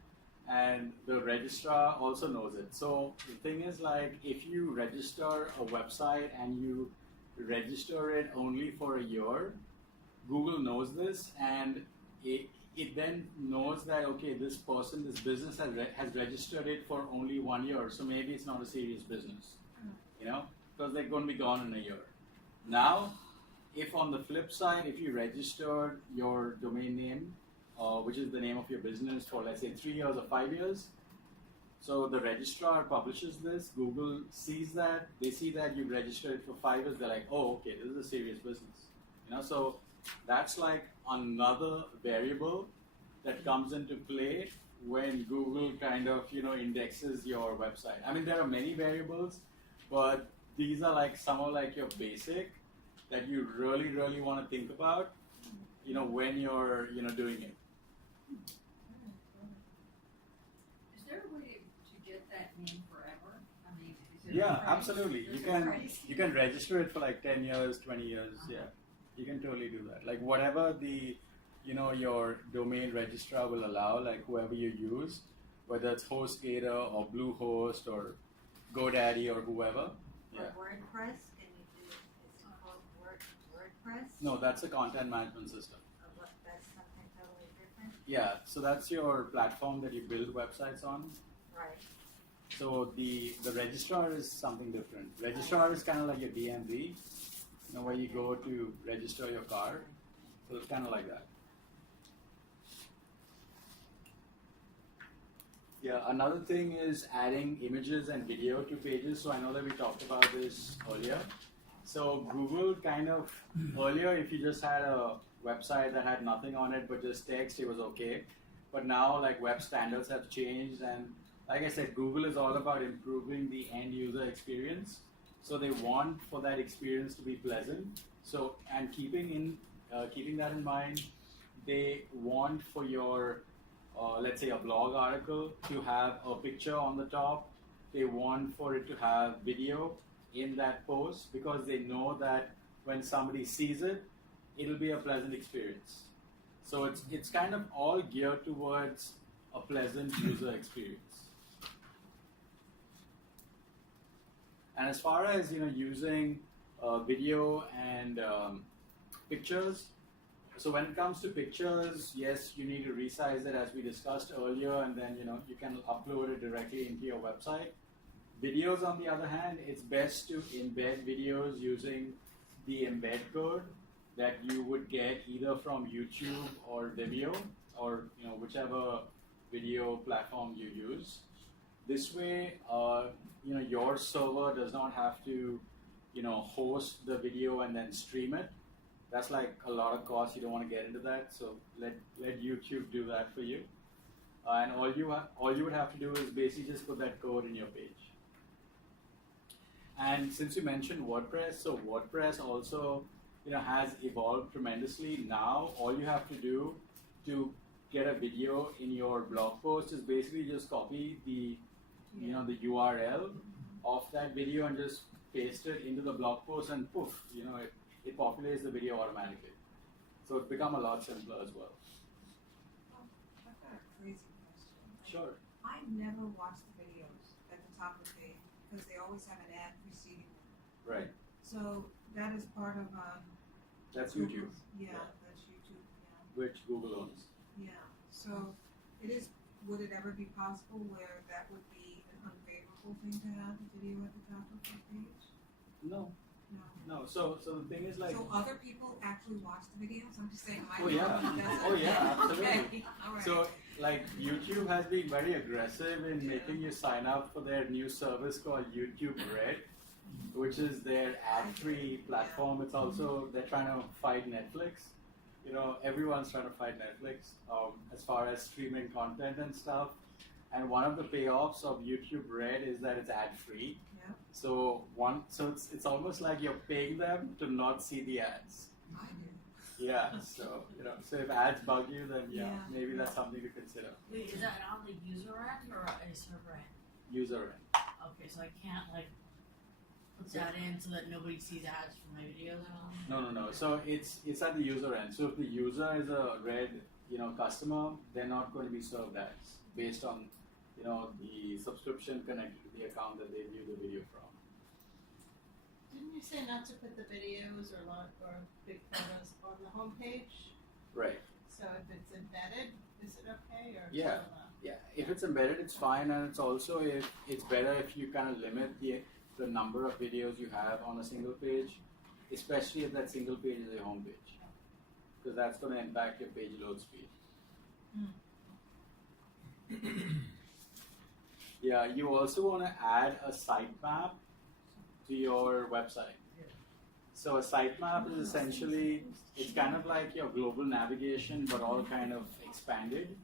and the registrar also knows it. So the thing is, like, if you register a website and you register it only for a year, Google knows this, and it then knows that, okay, this business has registered it for only 1 year, so maybe it's not a serious business, because they're going to be gone in a year. Now, if on the flip side, if you registered your domain name, which is the name of your business for, let's say, 3 years or 5 years, so the registrar publishes this, Google sees that, they see that you've registered it for 5 years, they're like, oh, okay, this is a serious business. So that's like another variable that comes into play when Google kind of, indexes your website. I mean, there are many variables, but these are like some of like your basic that you really, really want to think about, when you're, doing it. Is there a way to get that name forever? I mean, is Yeah, absolutely. You can register it for like 10 years, 20 years. Yeah, you can totally do that. Like whatever the your domain registrar will allow, like whoever you use, whether it's HostGator or Bluehost or GoDaddy or whoever. Yeah. Or WordPress, can you do, is it called WordPress? No, that's a content management system. That's something totally different? Yeah, so that's your platform that you build websites on. Right. So the registrar is something different. Registrar is kind of like your DMV, where you go to register your car. So it's kind of like that. Yeah, another thing is adding images and video to pages. So I know that we talked about this earlier. So Google kind of, earlier if you just had a website that had nothing on it but just text, it was okay. But now like web standards have changed, and like I said, Google is all about improving the end user experience. So they want for that experience to be pleasant. So, and keeping that in mind, they want for your let's say a blog article to have a picture on the top. They want for it to have video in that post because they know that when somebody sees it, it'll be a pleasant experience. So it's kind of all geared towards a pleasant user experience. And as far as using video and pictures, so when it comes to pictures, yes, you need to resize it as we discussed earlier, and then you can upload it directly into your website. Videos, on the other hand, it's best to embed videos using the embed code that you would get either from YouTube or Vimeo or whichever video platform you use. This way, your server does not have to host the video and then stream it. That's like a lot of cost. You don't want to get into that, so let YouTube do that for you. And all you would have to do is basically just put that code in your page. And since you mentioned WordPress, so WordPress also has evolved tremendously. Now all you have to do to get a video in your blog post is basically just copy the the URL of that video and just paste it into the blog post, and poof, it populates the video automatically. So it's become a lot simpler as well. I've got a crazy question. Sure. I never watch the videos at the top of the page because they always have an ad preceding them. Right. So that is part of That's Google. YouTube. Yeah, Yeah. that's YouTube. Yeah. Which Google owns. Yeah. So it is. Would it ever be possible where that would be an unfavorable thing to have the video at the top of the page? No. No. No. So the thing is like. So other people actually watch the videos? I'm just saying. Oh yeah. Oh yeah. Absolutely. Okay. All right. So like YouTube has been very aggressive in making you sign up for their new service called YouTube Red, which is their ad-free platform. It's also, they're trying to fight Netflix. Everyone's trying to fight Netflix as far as streaming content and stuff. And one of the payoffs of YouTube Red is that it's ad-free. Yeah. So it's almost like you're paying them to not see the ads. I do. Yeah. So so if ads bug you, then Yeah. maybe that's something to consider. Wait, is that on the user end or a server end? User end. Okay, so I can't put that in so that nobody sees ads for my videos or something? No. So it's at the user end. So if the user is a Red, customer, they're not going to be served ads based on, the subscription connected to the account that they view the video from. Didn't you say not to put the videos or big photos on the homepage? Right. So if it's embedded, is it okay or? Yeah. still not? Yeah. If it's embedded, it's fine, and it's also it's better if you kind of limit the number of videos you have on a single page, especially if that single page is a home page, because that's going to impact your page load speed. Yeah, you also want to add a sitemap to your website. So a sitemap is essentially, it's kind of like your global navigation, but all kind of expanded.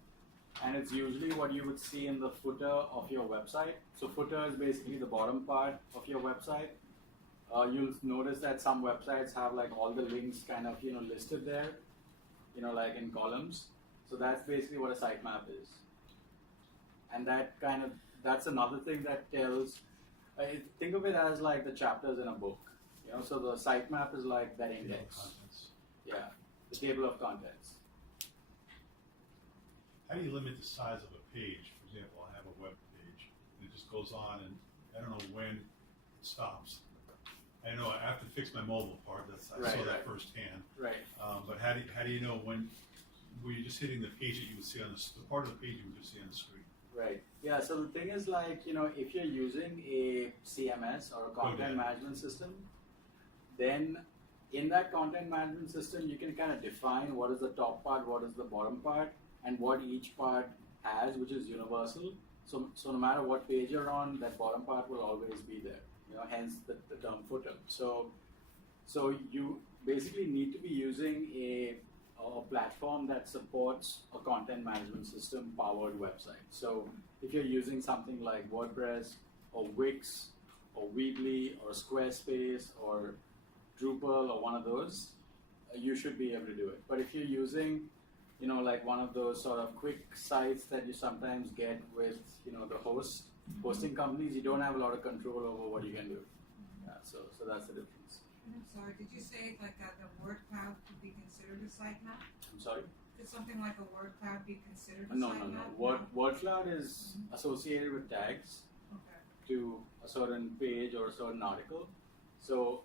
And it's usually what you would see in the footer of your website. So footer is basically the bottom part of your website. You'll notice that some websites have like all the links kind of listed there, like in columns. So that's basically what a sitemap is. And that's another thing that tells Think of it as like the chapters in a book. You know, so the sitemap is like that Table of index. contents. Yeah, the table of contents. How do you limit the size of a page? For example, I have a web page, and it just goes on, and I don't know when it stops. I know I have to fix my mobile part. I saw Right, that right. firsthand. Right. But how do you know when? Were you just hitting the page that you would see on the part of the page you would just see on the screen? Right. Yeah. So the thing is, like, you know, if you're using a CMS or a content management system, then in that content management system, you can kind of define what is the top part, what is the bottom part, and what each part has, which is universal. So no matter what page you're on, that bottom part will always be there. You know, hence the term footer. So you basically need to be using a platform that supports a content management system powered website. So if you're using something like WordPress or Wix or Weebly or Squarespace or Drupal or one of those, you should be able to do it. But if you're using, you know, like one of those sort of quick sites that you sometimes get with, you know, the hosting companies, you don't have a lot of control over what you can do. Yeah, so that's the difference. I'm sorry, did you say like the word cloud could be considered a sitemap? I'm sorry? Could something like a word cloud be considered a No. sitemap? Word cloud is associated with tags Okay. to a certain page or a certain article. So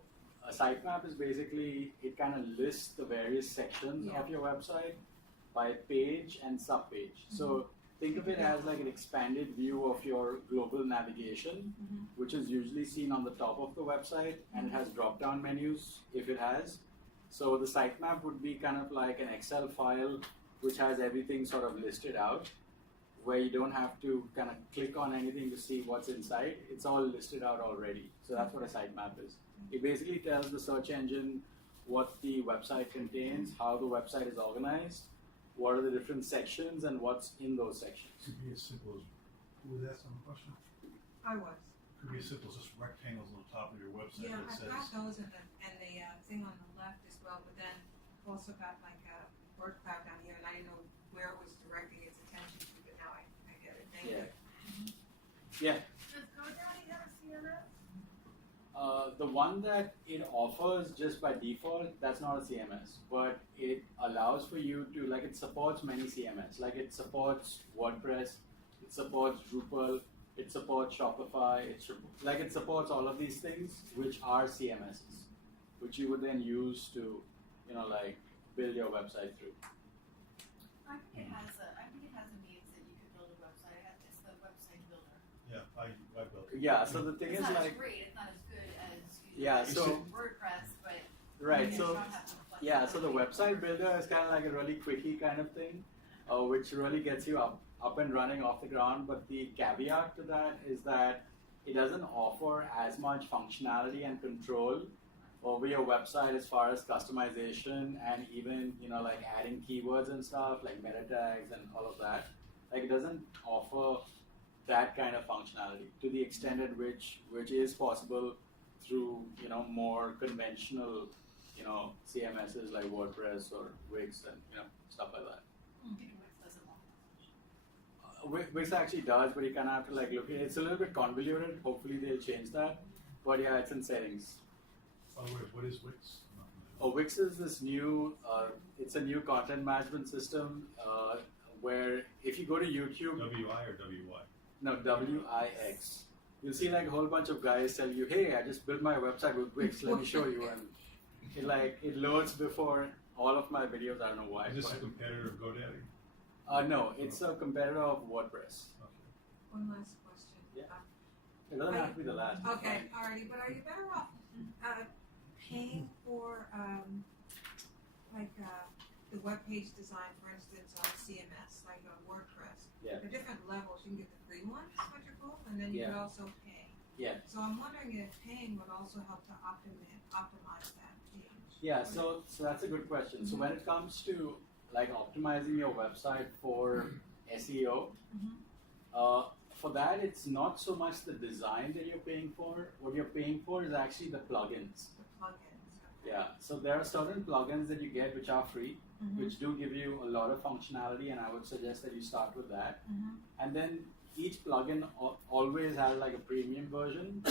a sitemap is basically, it kind of lists the various sections of your website by page and subpage. So think of it as like an expanded view of your global navigation, which is usually seen on the top of the website, and it has drop-down menus if it has. So the sitemap would be kind of like an Excel file which has everything sort of listed out, where you don't have to kind of click on anything to see what's inside. It's all listed out already. So that's what a sitemap is. It basically tells the search engine what the website contains, how the website is organized, what are the different sections, and what's in those sections. Could be as simple as, who was asking the question? I was. Could be as simple as just rectangles on the top of your website Yeah, that I've says. got those and the thing on the left as well, but then also got like a word cloud down here, and I didn't know where it was directing its attention to, but now I get it. Thank you. Yeah. Does GoDaddy have a CMS? The one that it offers just by default, that's not a CMS, but it allows for you to, like, it supports many CMS. Like, it supports WordPress, it supports Drupal, it supports Shopify, it supports all of these things, which are CMSs, which you would then use to, you know, like, build your website through. I think it has a means that you could build a website. It's the website builder. Yeah, I built it. Yeah, so the thing It's is, not like, as great. It's not as good as yeah, so WordPress, but right, you so don't have to yeah, so the website builder is kind of like a really quickie kind of thing, which really gets you up and running off the ground. But the caveat to that is that it doesn't offer as much functionality and control over your website as far as customization and even, you know, like adding keywords and stuff like meta tags and all of that. Like, it doesn't offer that kind of functionality to the extent at which is possible through, you know, more conventional, you know, CMSs like WordPress or Wix and, you know, stuff like that. Wix actually does, but you kind of have to like look at it. It's a little bit convoluted. Hopefully they'll change that. But yeah, it's in settings. By the way, what is Wix? Wix is this new, it's a new content management system where if you go to YouTube. WI or WY? No, WIX. You'll see like a whole bunch of guys tell you, hey, I just built my website with Wix, let me show you. And it loads before all of my videos, I don't know why. Is this a competitor of GoDaddy? No, it's a competitor of WordPress. One last question. Yeah. It doesn't have to be the last. Okay, alrighty, but are you better off paying for the web page design, for instance, on CMS, like WordPress? Yeah. There are different levels. You can get the free ones, what you call, and then you can also pay. Yeah. So I'm wondering if paying would also help to optimize that page. Yeah, so that's a good question. So when it comes to like optimizing your website for SEO, for that it's not so much the design that you're paying for. What you're paying for is actually the plugins. The plugins. Okay. Yeah, so there are certain plugins that you get which are free, which do give you a lot of functionality, and I would suggest that you start with that. And then each plugin always has like a premium version,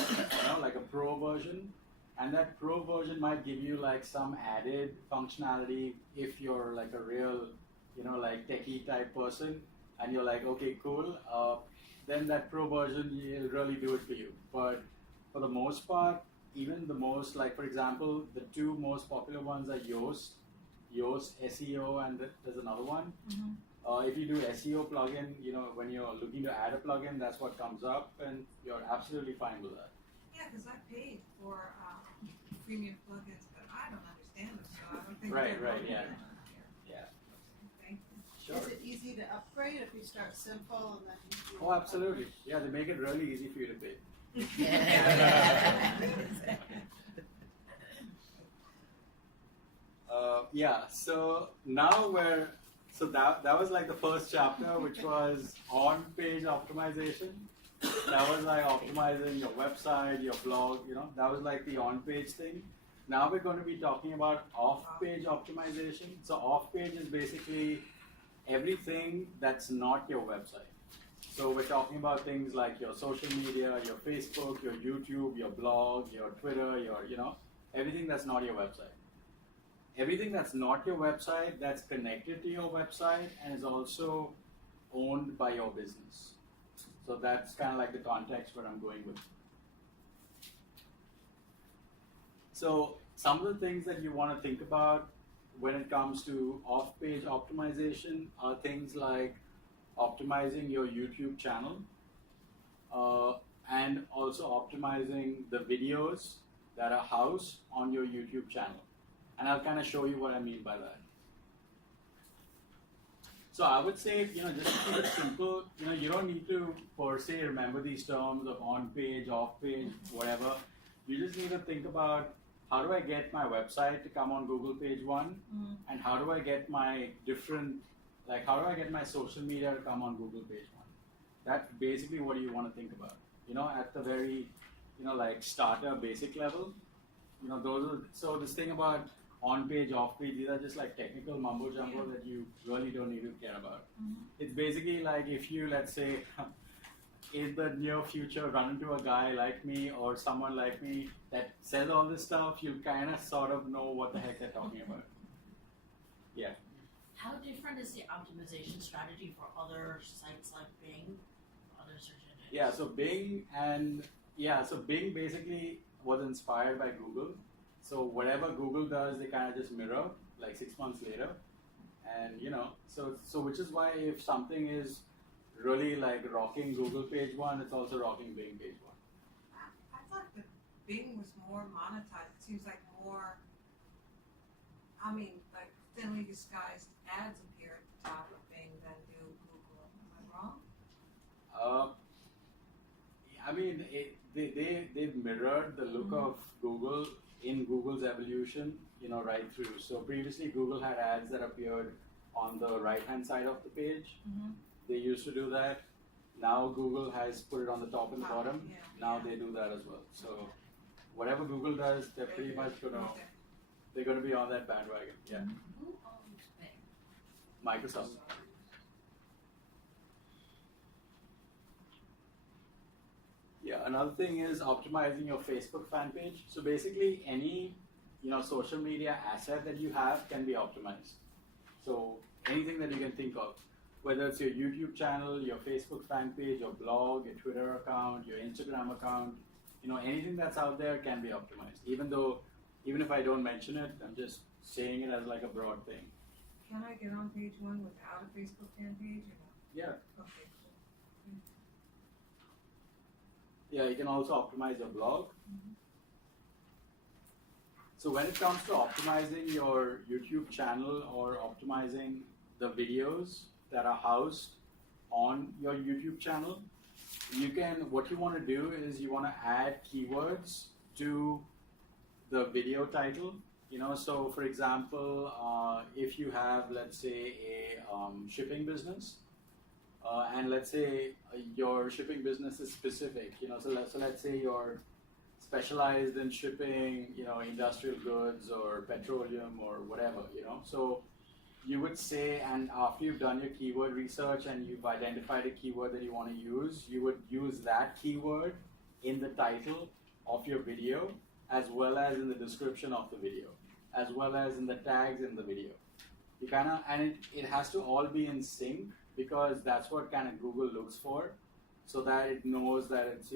like a pro version, and that pro version might give you like some added functionality if you're like a real, like techie type person, and you're like, okay, cool. Then that pro version will really do it for you. But for the most part, even the most, like for example, the two most popular ones are Yoast SEO, and there's another one. If you do SEO plugin, when you're looking to add a plugin, that's what comes up, and you're absolutely fine with that. Yeah, because I paid for premium plugins, but I don't understand them, so I don't think Right, they're yeah. really Yeah. Thank you. Sure. Is it easy to upgrade if you start simple and then you do Oh, absolutely. Yeah, they make it really easy for you to pay. So now that was like the first chapter, which was on-page optimization. That was like optimizing your website, your blog, that was like the on-page thing. Now we're going to be talking about off-page optimization. So off-page is basically everything that's not your website. So we're talking about things like your social media, your Facebook, your YouTube, your blog, your Twitter, your, everything that's not your website. Everything that's not your website, that's connected to your website and is also owned by your business. So that's kind of like the context where I'm going with. So some of the things that you want to think about when it comes to off-page optimization are things like optimizing your YouTube channel and also optimizing the videos that are housed on your YouTube channel. And I'll kind of show you what I mean by that. So I would say, just to keep it simple, you don't need to per se remember these terms of on-page, off-page, whatever. You just need to think about, how do I get my website to come on Google page 1? And how do I get my how do I get my social media to come on Google page 1? That's basically what you want to think about. At the very, starter basic level. So this thing about on-page, off-page, these are just like technical mumbo jumbo that you really don't need to care about. It's basically like if you, let's say, in the near future run into a guy like me or someone like me that says all this stuff, you'll kind of sort of know what the heck they're talking about. Yeah. How different is the optimization strategy for other sites like Bing, other search engines? Yeah, so Bing basically was inspired by Google. So whatever Google does, they kind of just mirror like 6 months later. And so which is why if something is really like rocking Google page 1, it's also rocking Bing page 1. I thought that Bing was more monetized. It seems like more, like thinly disguised ads appear at the top of Bing than do Google. Am I wrong? They've mirrored the look of Google in Google's evolution, right through. So previously Google had ads that appeared on the right-hand side of the page. They used to do that. Now Google has put it on the top and the bottom. Now they do that as well. So whatever Google does, they're pretty much they're going to be on that bandwagon. Yeah. Who owns Bing? Microsoft. Yeah, another thing is optimizing your Facebook fan page. So basically any, social media asset that you have can be optimized. So anything that you can think of, whether it's your YouTube channel, your Facebook fan page, your blog, your Twitter account, your Instagram account, anything that's out there can be optimized. Even if I don't mention it, I'm just saying it as like a broad thing. Can I get on page 1 without a Facebook fan page or not? Yeah. Okay, cool. Yeah, you can also optimize your blog. So when it comes to optimizing your YouTube channel or optimizing the videos that are housed on your YouTube channel, what you want to do is you want to add keywords to the video title. So for example, if you have, let's say, a shipping business, and let's say your shipping business is specific, so let's say you're specialized in shipping, industrial goods or petroleum or whatever, So you would say, and after you've done your keyword research and you've identified a keyword that you want to use, you would use that keyword in the title of your video, as well as in the description of the video, as well as in the tags in the video. You and it has to all be in sync, because that's what kind of Google looks for, so that it knows that it's,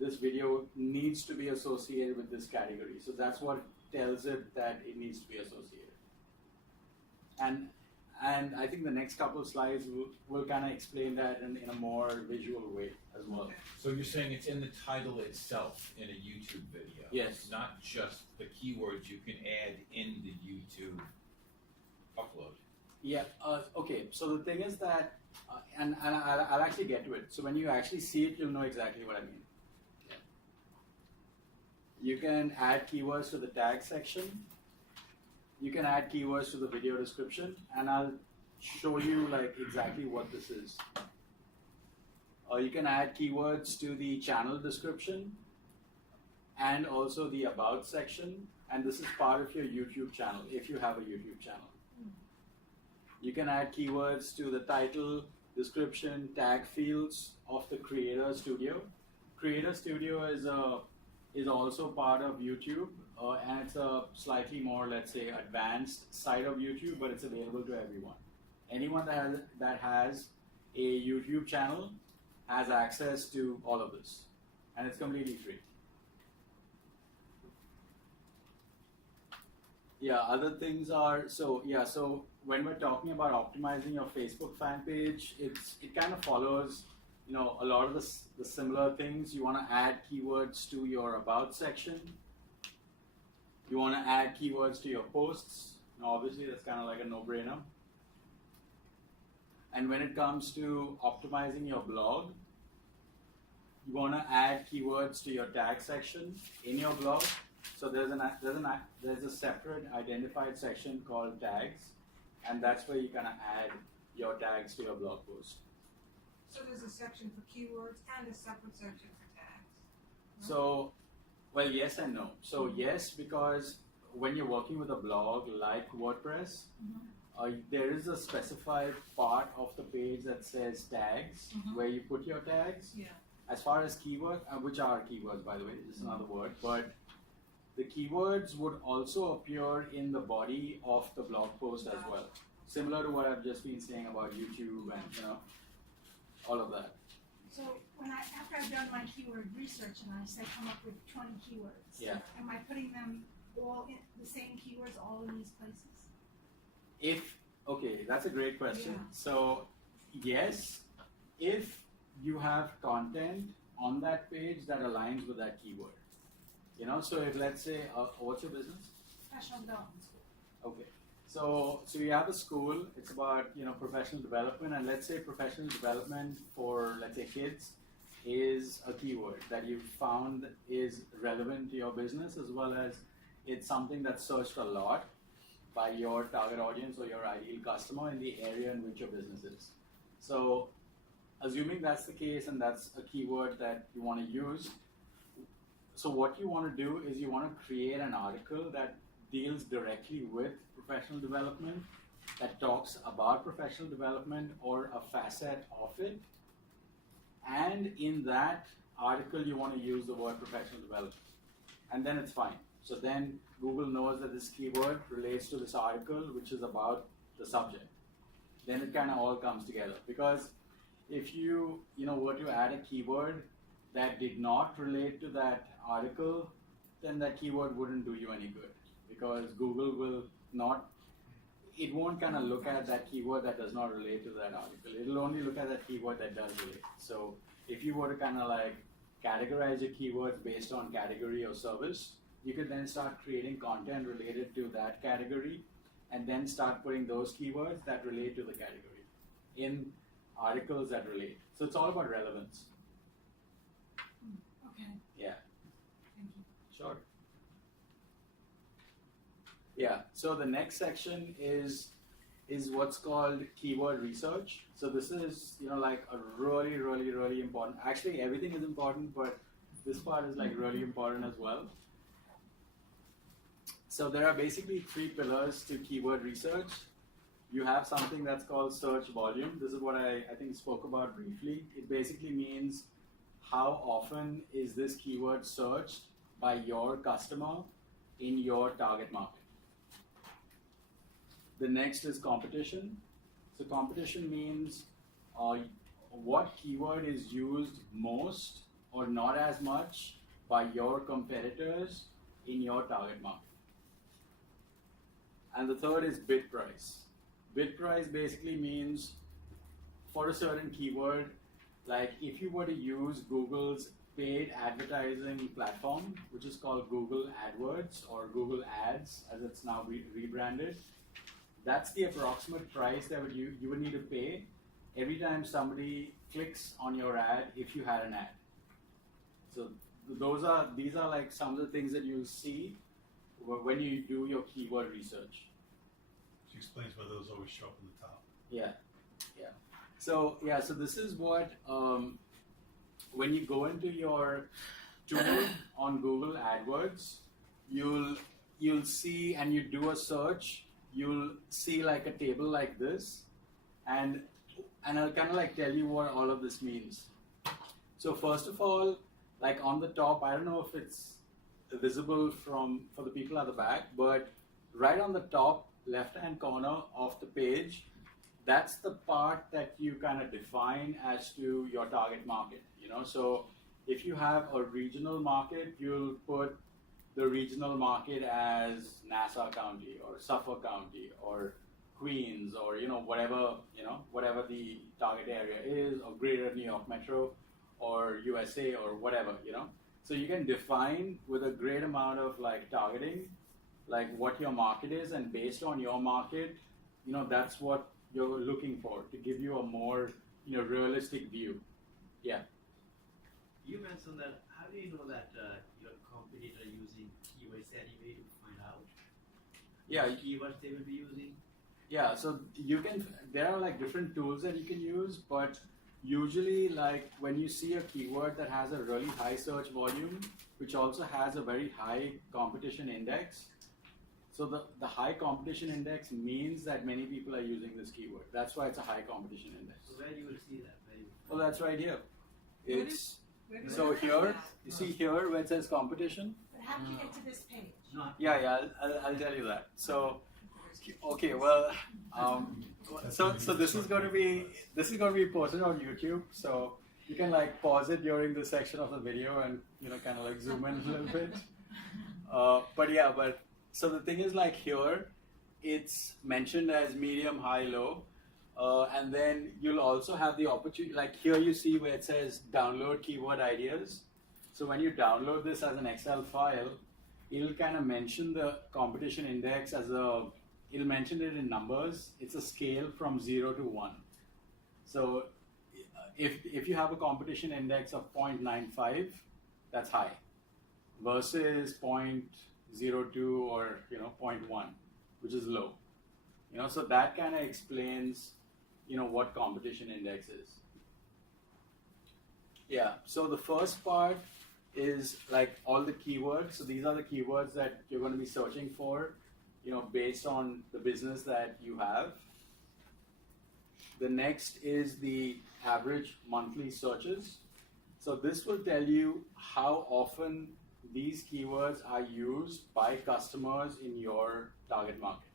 this video needs to be associated with this category. So that's what tells it that it needs to be associated. And I think the next couple of slides will kind of explain that in a more visual way as well. So you're saying it's in the title itself in a YouTube video? Yes. Not just the keywords you can add in the YouTube upload? Yeah, okay, so the thing is that, and I'll actually get to it. So when you actually see it, you'll know exactly what I mean. You can add keywords to the tag section. You can add keywords to the video description, and I'll show you like exactly what this is. You can add keywords to the channel description and also the about section, and this is part of your YouTube channel if you have a YouTube channel. You can add keywords to the title, description, tag fields of the Creator Studio. Creator Studio is also part of YouTube, and it's a slightly more, let's say, advanced side of YouTube, but it's available to everyone. Anyone that has a YouTube channel has access to all of this, and it's completely free. Yeah, other things are, so when we're talking about optimizing your Facebook fan page, it kind of follows, a lot of the similar things. You want to add keywords to your about section. You want to add keywords to your posts. Now, obviously, that's kind of like a no-brainer. And when it comes to optimizing your blog, you want to add keywords to your tag section in your blog. So there's a separate identified section called tags, and that's where you kind of add your tags to your blog post. So there's a section for keywords and a separate section for tags. Right? So, well, yes and no. So yes, because when you're working with a blog like WordPress, there is a specified part of the page that says tags, where you put your tags. Yeah. As far as keywords, which are keywords, by the way, this is another word, but the keywords would also appear in the body of the blog post as well. Similar to what I've just been saying about YouTube and all of that. So after I've done my keyword research and I say come up with 20 keywords, am I putting them all in the same keywords all in these places? Okay, that's a great question. Yeah. So yes, if you have content on that page that aligns with that keyword. So if let's say, what's your business? Professional development school. Okay, so you have a school. It's about professional development, and let's say professional development for, let's say, kids is a keyword that you found is relevant to your business, as well as it's something that's searched a lot by your target audience or your ideal customer in the area in which your business is. So assuming that's the case and that's a keyword that you want to use, so what you want to do is you want to create an article that deals directly with professional development, that talks about professional development or a facet of it, and in that article you want to use the word professional development, and then it's fine. So then Google knows that this keyword relates to this article, which is about the subject. Then it kind of all comes together, because if you were to add a keyword that did not relate to that article, then that keyword wouldn't do you any good, because Google will not, it won't kind of look at that keyword that does not relate to that article. It'll only look at that keyword that does relate. So if you were to kind of like categorize your keywords based on category or service, you could then start creating content related to that category, and then start putting those keywords that relate to the category in articles that relate. So it's all about relevance. Okay. Yeah. Thank you. Sure. Yeah, so the next section is what's called keyword research. So this is, like a really, really, really important. Actually, everything is important, but this part is like really important as well. So there are basically 3 pillars to keyword research. you have something that's called search volume. This is what I think spoke about briefly. It basically means how often is this keyword searched by your customer in your target market. The next is competition. So competition means what keyword is used most or not as much by your competitors in your target market. And the third is bid price. Bid price basically means for a certain keyword, like if you were to use Google's paid advertising platform, which is called Google AdWords or Google Ads as it's now rebranded, that's the approximate price that you would need to pay every time somebody clicks on your ad if you had an ad. So these are like some of the things that you see when you do your keyword research. She explains why those always show up on the top. Yeah. So this is what when you go into your tool on Google AdWords, you'll see, and you do a search, you'll see like a table like this, and I'll kind of like tell you what all of this means. So first of all, like on the top, I don't know if it's visible for the people at the back, but right on the top left-hand corner of the page, that's the part that you kind of define as to your target market, you know. So if you have a regional market, you'll put the regional market as Nassau County or Suffolk County or Queens or whatever the target area is, or Greater New York Metro or USA or whatever, So you can define with a great amount of like targeting, like what your market is, and based on your market, that's what you're looking for to give you a more realistic view. Yeah. You mentioned that. How do you know that your competitor using keywords anyway to find out? Yeah. What keywords they will be using? Yeah. So there are like different tools that you can use, but usually like when you see a keyword that has a really high search volume, which also has a very high competition index. So the high competition index means that many people are using this keyword. That's why it's a high competition index. So where you will see that? Well, that's right here. It's so here, you see here where it says competition? But how did you get to this page? Yeah, I'll tell you that. So, okay, well, so this is going to be posted on YouTube. So you can like pause it during this section of the video and kind of like zoom in a little bit. So the thing is, like here, it's mentioned as medium, high, low. And then you'll also have the opportunity, like here you see where it says download keyword ideas. So when you download this as an Excel file, it'll kind of mention the competition index it'll mention it in numbers. It's a scale from 0 to 1. So if you have a competition index of 0.95, that's high, versus 0.02 or 0.1, which is low. So that kind of explains what competition index is. Yeah, so the first part is like all the keywords. So these are the keywords that you're going to be searching for, based on the business that you have. The next is the average monthly searches. So this will tell you how often these keywords are used by customers in your target market.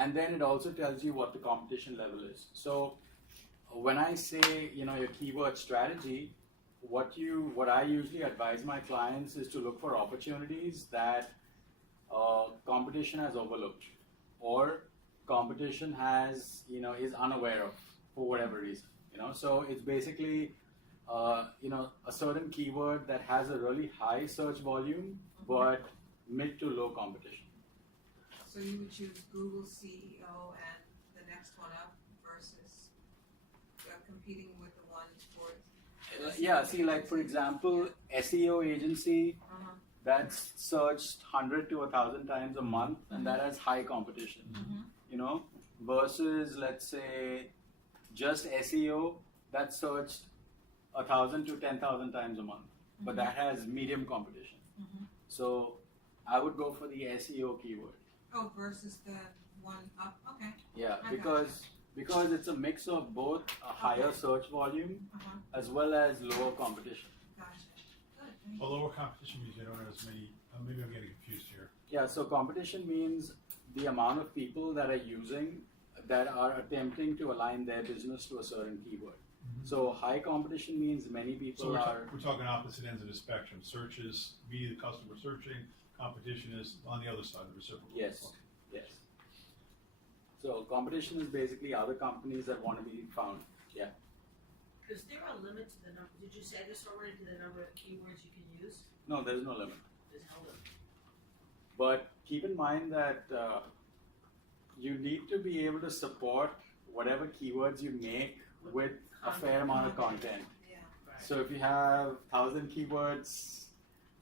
And then it also tells you what the competition level is. So when I say, your keyword strategy, what I usually advise my clients is to look for opportunities that competition has overlooked, or competition has, is unaware of for whatever reason. So it's basically, a certain keyword that has a really high search volume, but mid to low competition. So you would choose Google CEO and the next one up versus competing with the ones for. Yeah, see, like for example, SEO agency, that's searched 100 to 1,000 times a month, and that has high competition. Versus let's say just SEO, that's searched 1,000 to 10,000 times a month, but that has medium competition. So I would go for the SEO keyword. Oh, versus the one up, okay. Yeah, I because it's a mix of both a higher search volume as well as lower competition. Gotcha. Good, thank Well, lower competition means you don't have as many, maybe I'm getting confused here. Yeah, so competition means the amount of people that are using, that are attempting to align their business to a certain keyword. So high competition means many people So are. we're talking opposite ends of the spectrum. Search is me, the customer searching. Competition is on the other side, the reciprocal. Yes, yes. So competition is basically other companies that want to be found. Yeah. Is there a limit to the number, did you say this already, to the number of keywords you can use? No, there is no limit. There's no limit. But keep in mind that you need to be able to support whatever keywords you make with a fair amount of content. Yeah. So if you have 1,000 keywords,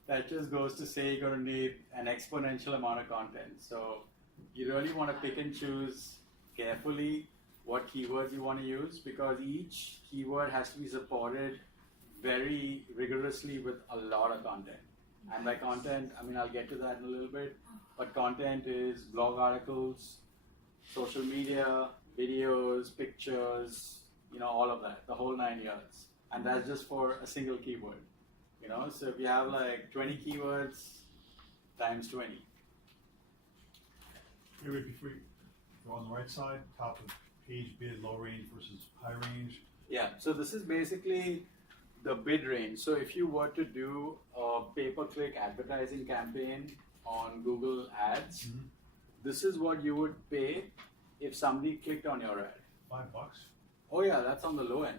that just goes to say you're going to need an exponential amount of content. So you really want to pick and choose carefully what keywords you want to use, because each keyword has to be supported very rigorously with a lot of content. And by content, I mean, I'll get to that in a little bit, but content is blog articles, social media, videos, pictures, you know, all of that, the whole 9 yards. And that's just for a single keyword, you know. So if you have like 20 keywords times 20. Here, before you go on the right side, top of page bid, low range versus high range. Yeah, so this is basically the bid range. So if you were to do a pay-per-click advertising campaign on Google Ads, this is what you would pay if somebody clicked on your ad. $5. Oh yeah, that's on the low end.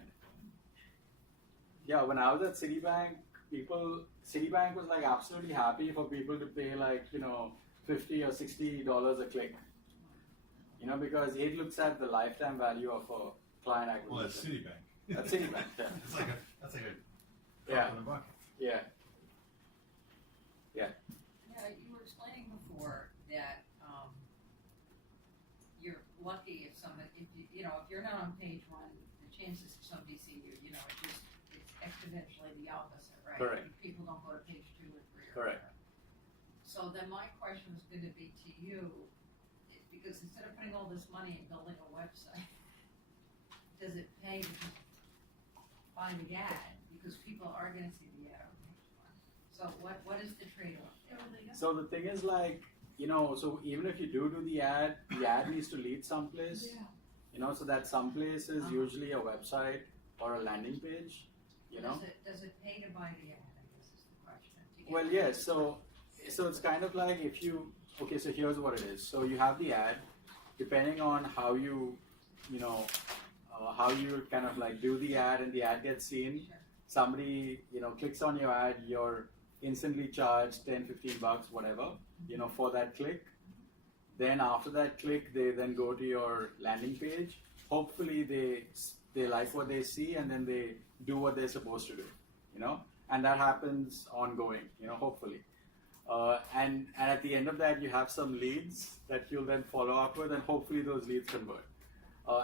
Yeah, when I was at Citibank, Citibank was like absolutely happy for people to pay like, you know, $50 or $60 a click. You know, because it looks at the lifetime value of a client acquisition. Well, that's Citibank. That's Citibank, yeah. That's like a Yeah. drop in the bucket. Yeah. Yeah. Yeah, you were explaining before that you're lucky if somebody, if you're not on page one, the chances of somebody seeing you, it's exponentially the opposite, right? Correct. People don't go to page 2 or 3 or Correct. whatever. So then my question was going to be to you, because instead of putting all this money in building a website, does it pay to just find the ad? Because people are going to see the ad on page 1. So what is the trade-off there? So the thing is like, you know, so even if you do the ad needs to lead someplace. Yeah. You know, so that someplace is usually a website or a landing page, you know. Does it pay to buy the ad, I guess is the question. Well, yes, so it's kind of like if you, okay, so here's what it is. So you have the ad, depending on how you how you kind of like do the ad and the ad gets seen. Sure. Somebody, you know, clicks on your ad, you're instantly charged $10-15, whatever, you know, for that click. Then after that click, they then go to your landing page. Hopefully they like what they see and then they do what they're supposed to do, you know, and that happens ongoing, you know, hopefully. And at the end of that, you have some leads that you'll then follow up with, and hopefully those leads convert.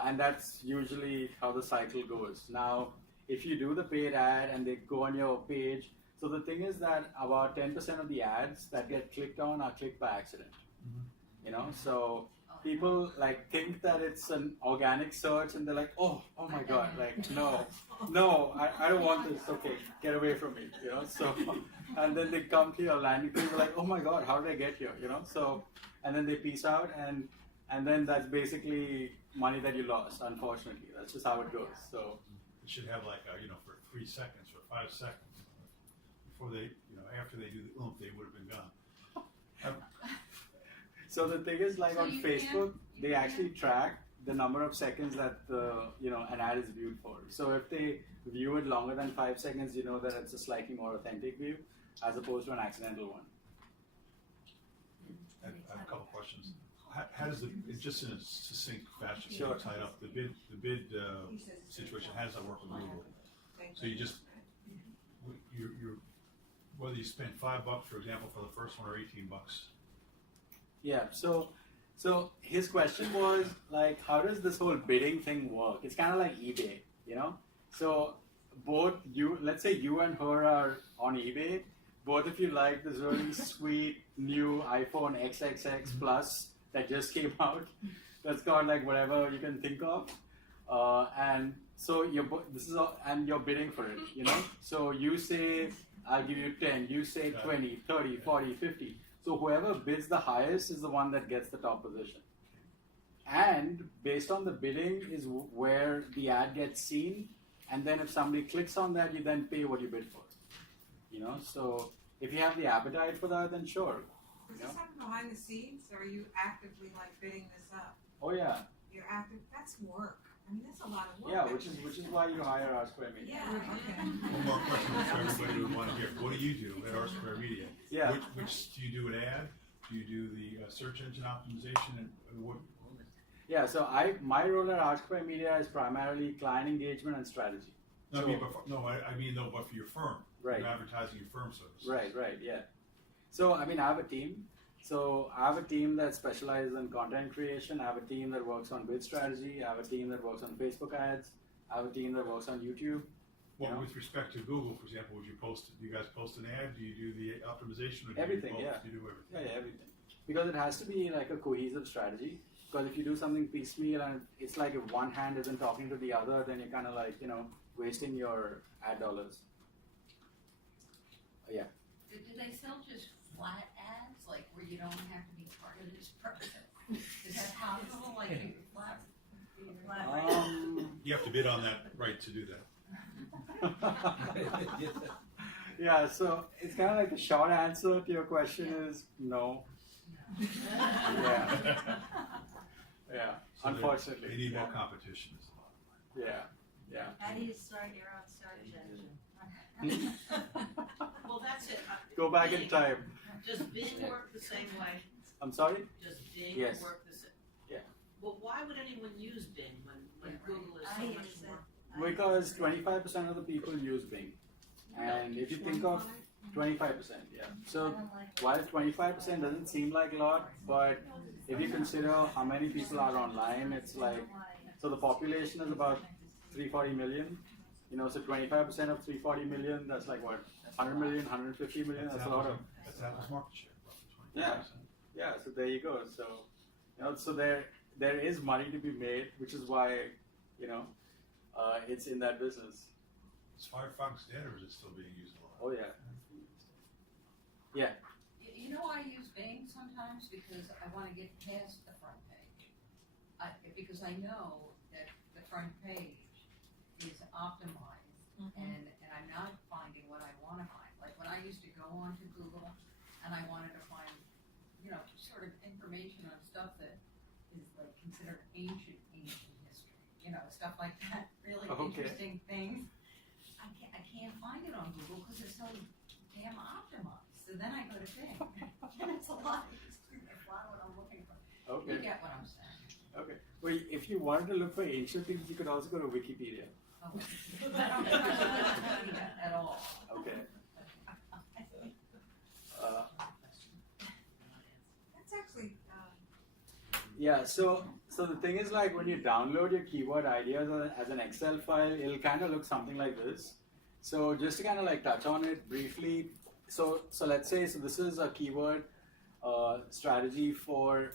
And that's usually how the cycle goes. Now, if you do the paid ad and they go on your page, so the thing is that about 10% of the ads that get clicked on are clicked by accident. You know, so people like think that it's an organic search and they're like, oh my God, like no, I don't want this. Okay, get away from me, you know. So, and then they come to your landing page, they're like, oh my God, how did I get here, you know? So, and then they peace out, and then that's basically money that you lost. Unfortunately, that's just how it goes. So It should have like for 3 seconds or 5 seconds before they, after they do the oomph, they would have been gone. So the thing is, like on Facebook, they actually track the number of seconds that an ad is viewed for. So if they view it longer than 5 seconds, you know that it's a slightly more authentic view as opposed to an accidental one. I have a couple questions. How does just in a succinct fashion, Sure. tied up the bid situation? How does that work with Google? So you just you're whether you spend $5, for example, for the first one or $18. Yeah, so his question was like, how does this whole bidding thing work? It's kind of like eBay, you know? So both you, let's say you and her are on eBay, both of you like this really sweet new iPhone XXX Plus that just came out. That's got like whatever you can think of, and so you're bidding for it, you know. So you say I'll give you 10, you say 20, 30, 40, 50. So whoever bids the highest is the one that gets the top position. And based on the bidding is where the ad gets seen, and then if somebody clicks on that, you then pay what you bid for. You know, so if you have the appetite for that, then sure. Does this happen behind the scenes, or are you actively like bidding this up? Oh yeah. You're active. That's work. I mean, that's a lot of work. Yeah, which is why you hire RSquare Media. Yeah. Okay. One more question for everybody who want to hear. What do you do at RSquare Media? Yeah. Which do you do an ad? Do you do the search engine optimization and what? Yeah, so my role at RSquare Media is primarily client engagement and strategy. No, So- I mean but for your firm. Right. You're advertising your firm services. Right, yeah. So I mean, I have a team. So I have a team that specializes in content creation. I have a team that works on bid strategy. I have a team that works on Facebook ads. I have a team that works on YouTube. Well, You know? with respect to Google, for example, do you guys post an ad? Do you do the optimization? Or do Everything, you both? yeah. You do everything. Yeah, everything. Because it has to be like a cohesive strategy. Because if you do something piecemeal and it's like if one hand isn't talking to the other, then you're kind of like, you know, wasting your ad dollars. Yeah. Do they sell just flat ads, like where you don't have to be part of this process? Is that possible, like you flat You have to bid on that right to do that. Yeah, so it's kind of like the short answer to your question is no. Yeah. Yeah, So unfortunately. They need yeah. more competition. Is the bottom line. Yeah. How do you start your own search engine? Well, that's it. Go back in Bing. time. Does Bing work the same way? I'm sorry? Does Bing Yes. work the same? Yeah. Well, why would anyone use Bing when Google is so I much use it. more? Because 25% of the people use Bing. And if you think of 25%, yeah. So while 25% doesn't seem like a lot, but if you consider how many people are online, it's like, so the population is about 340 million. You know, so 25% of 340 million, that's like what, 100 million, 150 million, that's a lot of. That's Apple's market share, roughly 20%. Yeah, so there you go. So, you know, so there is money to be made, which is why, you know, it's in that business. Is Firefox dead or is it still being used a lot? Oh yeah. Yeah. You know, I use Bing sometimes because I want to get past the front page. Because I know that the front page is optimized, and I'm not finding what I want to find. Like when I used to go onto Google and I wanted to find, you know, sort of information on stuff that is like considered ancient history, you know, stuff like that, really interesting things. I can't find it on Google because it's so damn optimized. So then I go to Bing, and it's a lot easier to find what I'm looking for. Okay. You get what I'm saying? Okay. Well, if you wanted to look for ancient things, you could also go to Wikipedia. Oh, I don't trust Wikipedia at all. Okay. That's actually. Yeah. So the thing is, like when you download your keyword ideas as an Excel file, it'll kind of look something like this. So just to kind of like touch on it briefly. So let's say this is a keyword strategy for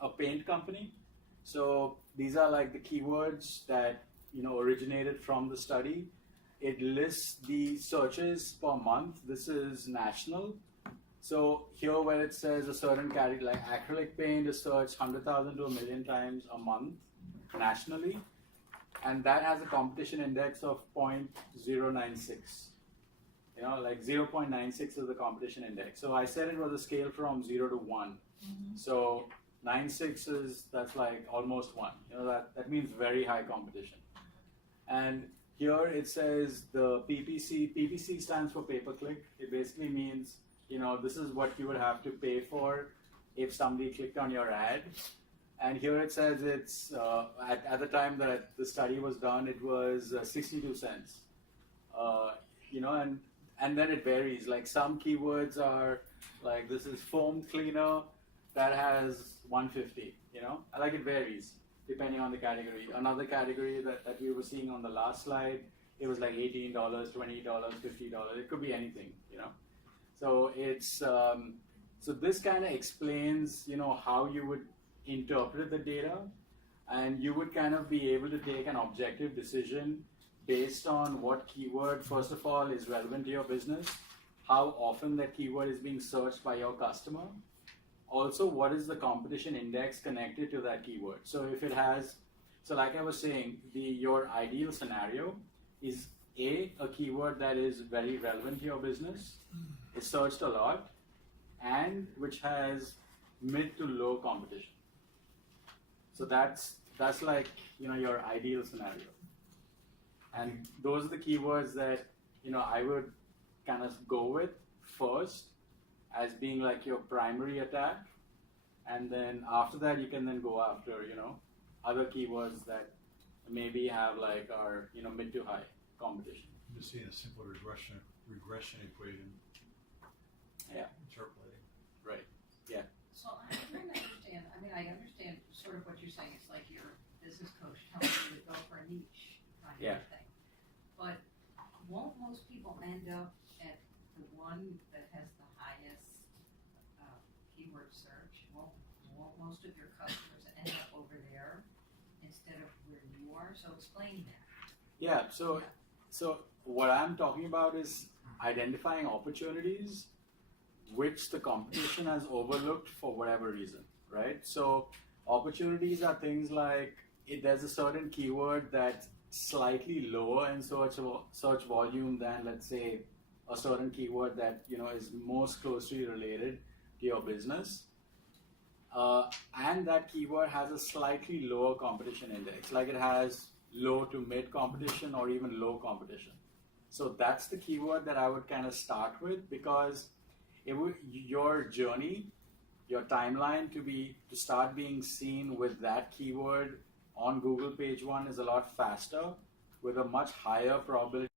a paint company. So these are like the keywords that, you know, originated from the study. It lists the searches per month. This is national. So here where it says a certain category like acrylic paint is searched 100,000 to 1 million times a month nationally. And that has a competition index of 0.096. You know, like 0.96 is the competition index. So I said it was a scale from 0 to 1. So 96 that's like almost 1. You know, that means very high competition. And here it says the PPC stands for pay-per-click. It basically means, you know, this is what you would have to pay for if somebody clicked on your ad. And here it says it's, at the time that the study was done, it was 62 cents. You know, and then it varies. Like some keywords are, like this is foam cleaner, that has 150, you know? Like it varies depending on the category. Another category that we were seeing on the last slide, it was like $18, $20, $50. It could be anything, you know? So it's, so this kind of explains, you know, how you would interpret the data, and you would kind of be able to take an objective decision based on what keyword, first of all, is relevant to your business, how often that keyword is being searched by your customer. Also, what is the competition index connected to that keyword? So if it has, so like I was saying, your ideal scenario is a keyword that is very relevant to your business, is searched a lot, and which has mid to low competition. So that's like, you know, your ideal scenario. And those are the keywords that, you know, I would kind of go with first as being like your primary attack. And then after that, you can then go after, you know, other keywords that maybe have like our, you know, mid to high competition. I'm just seeing a simple regression equation. Yeah. Interpolating. Right. Yeah. So I'm trying to understand, I mean, I understand sort of what you're saying, it's like your business coach telling you to go for a niche kind Yeah. of thing. But won't most people end up at the one that has the highest keyword search? Won't most of your customers end up over there instead of where you are? So explain that. Yeah. So what I'm talking about is identifying opportunities which the competition has overlooked for whatever reason, right? So opportunities are things like if there's a certain keyword that's slightly lower in search volume than, let's say, a certain keyword that, you know, is most closely related to your business, and that keyword has a slightly lower competition index, like it has low to mid competition or even low competition. So that's the keyword that I would kind of start with, because your journey, your timeline to start being seen with that keyword on Google page one is a lot faster, with a much higher probability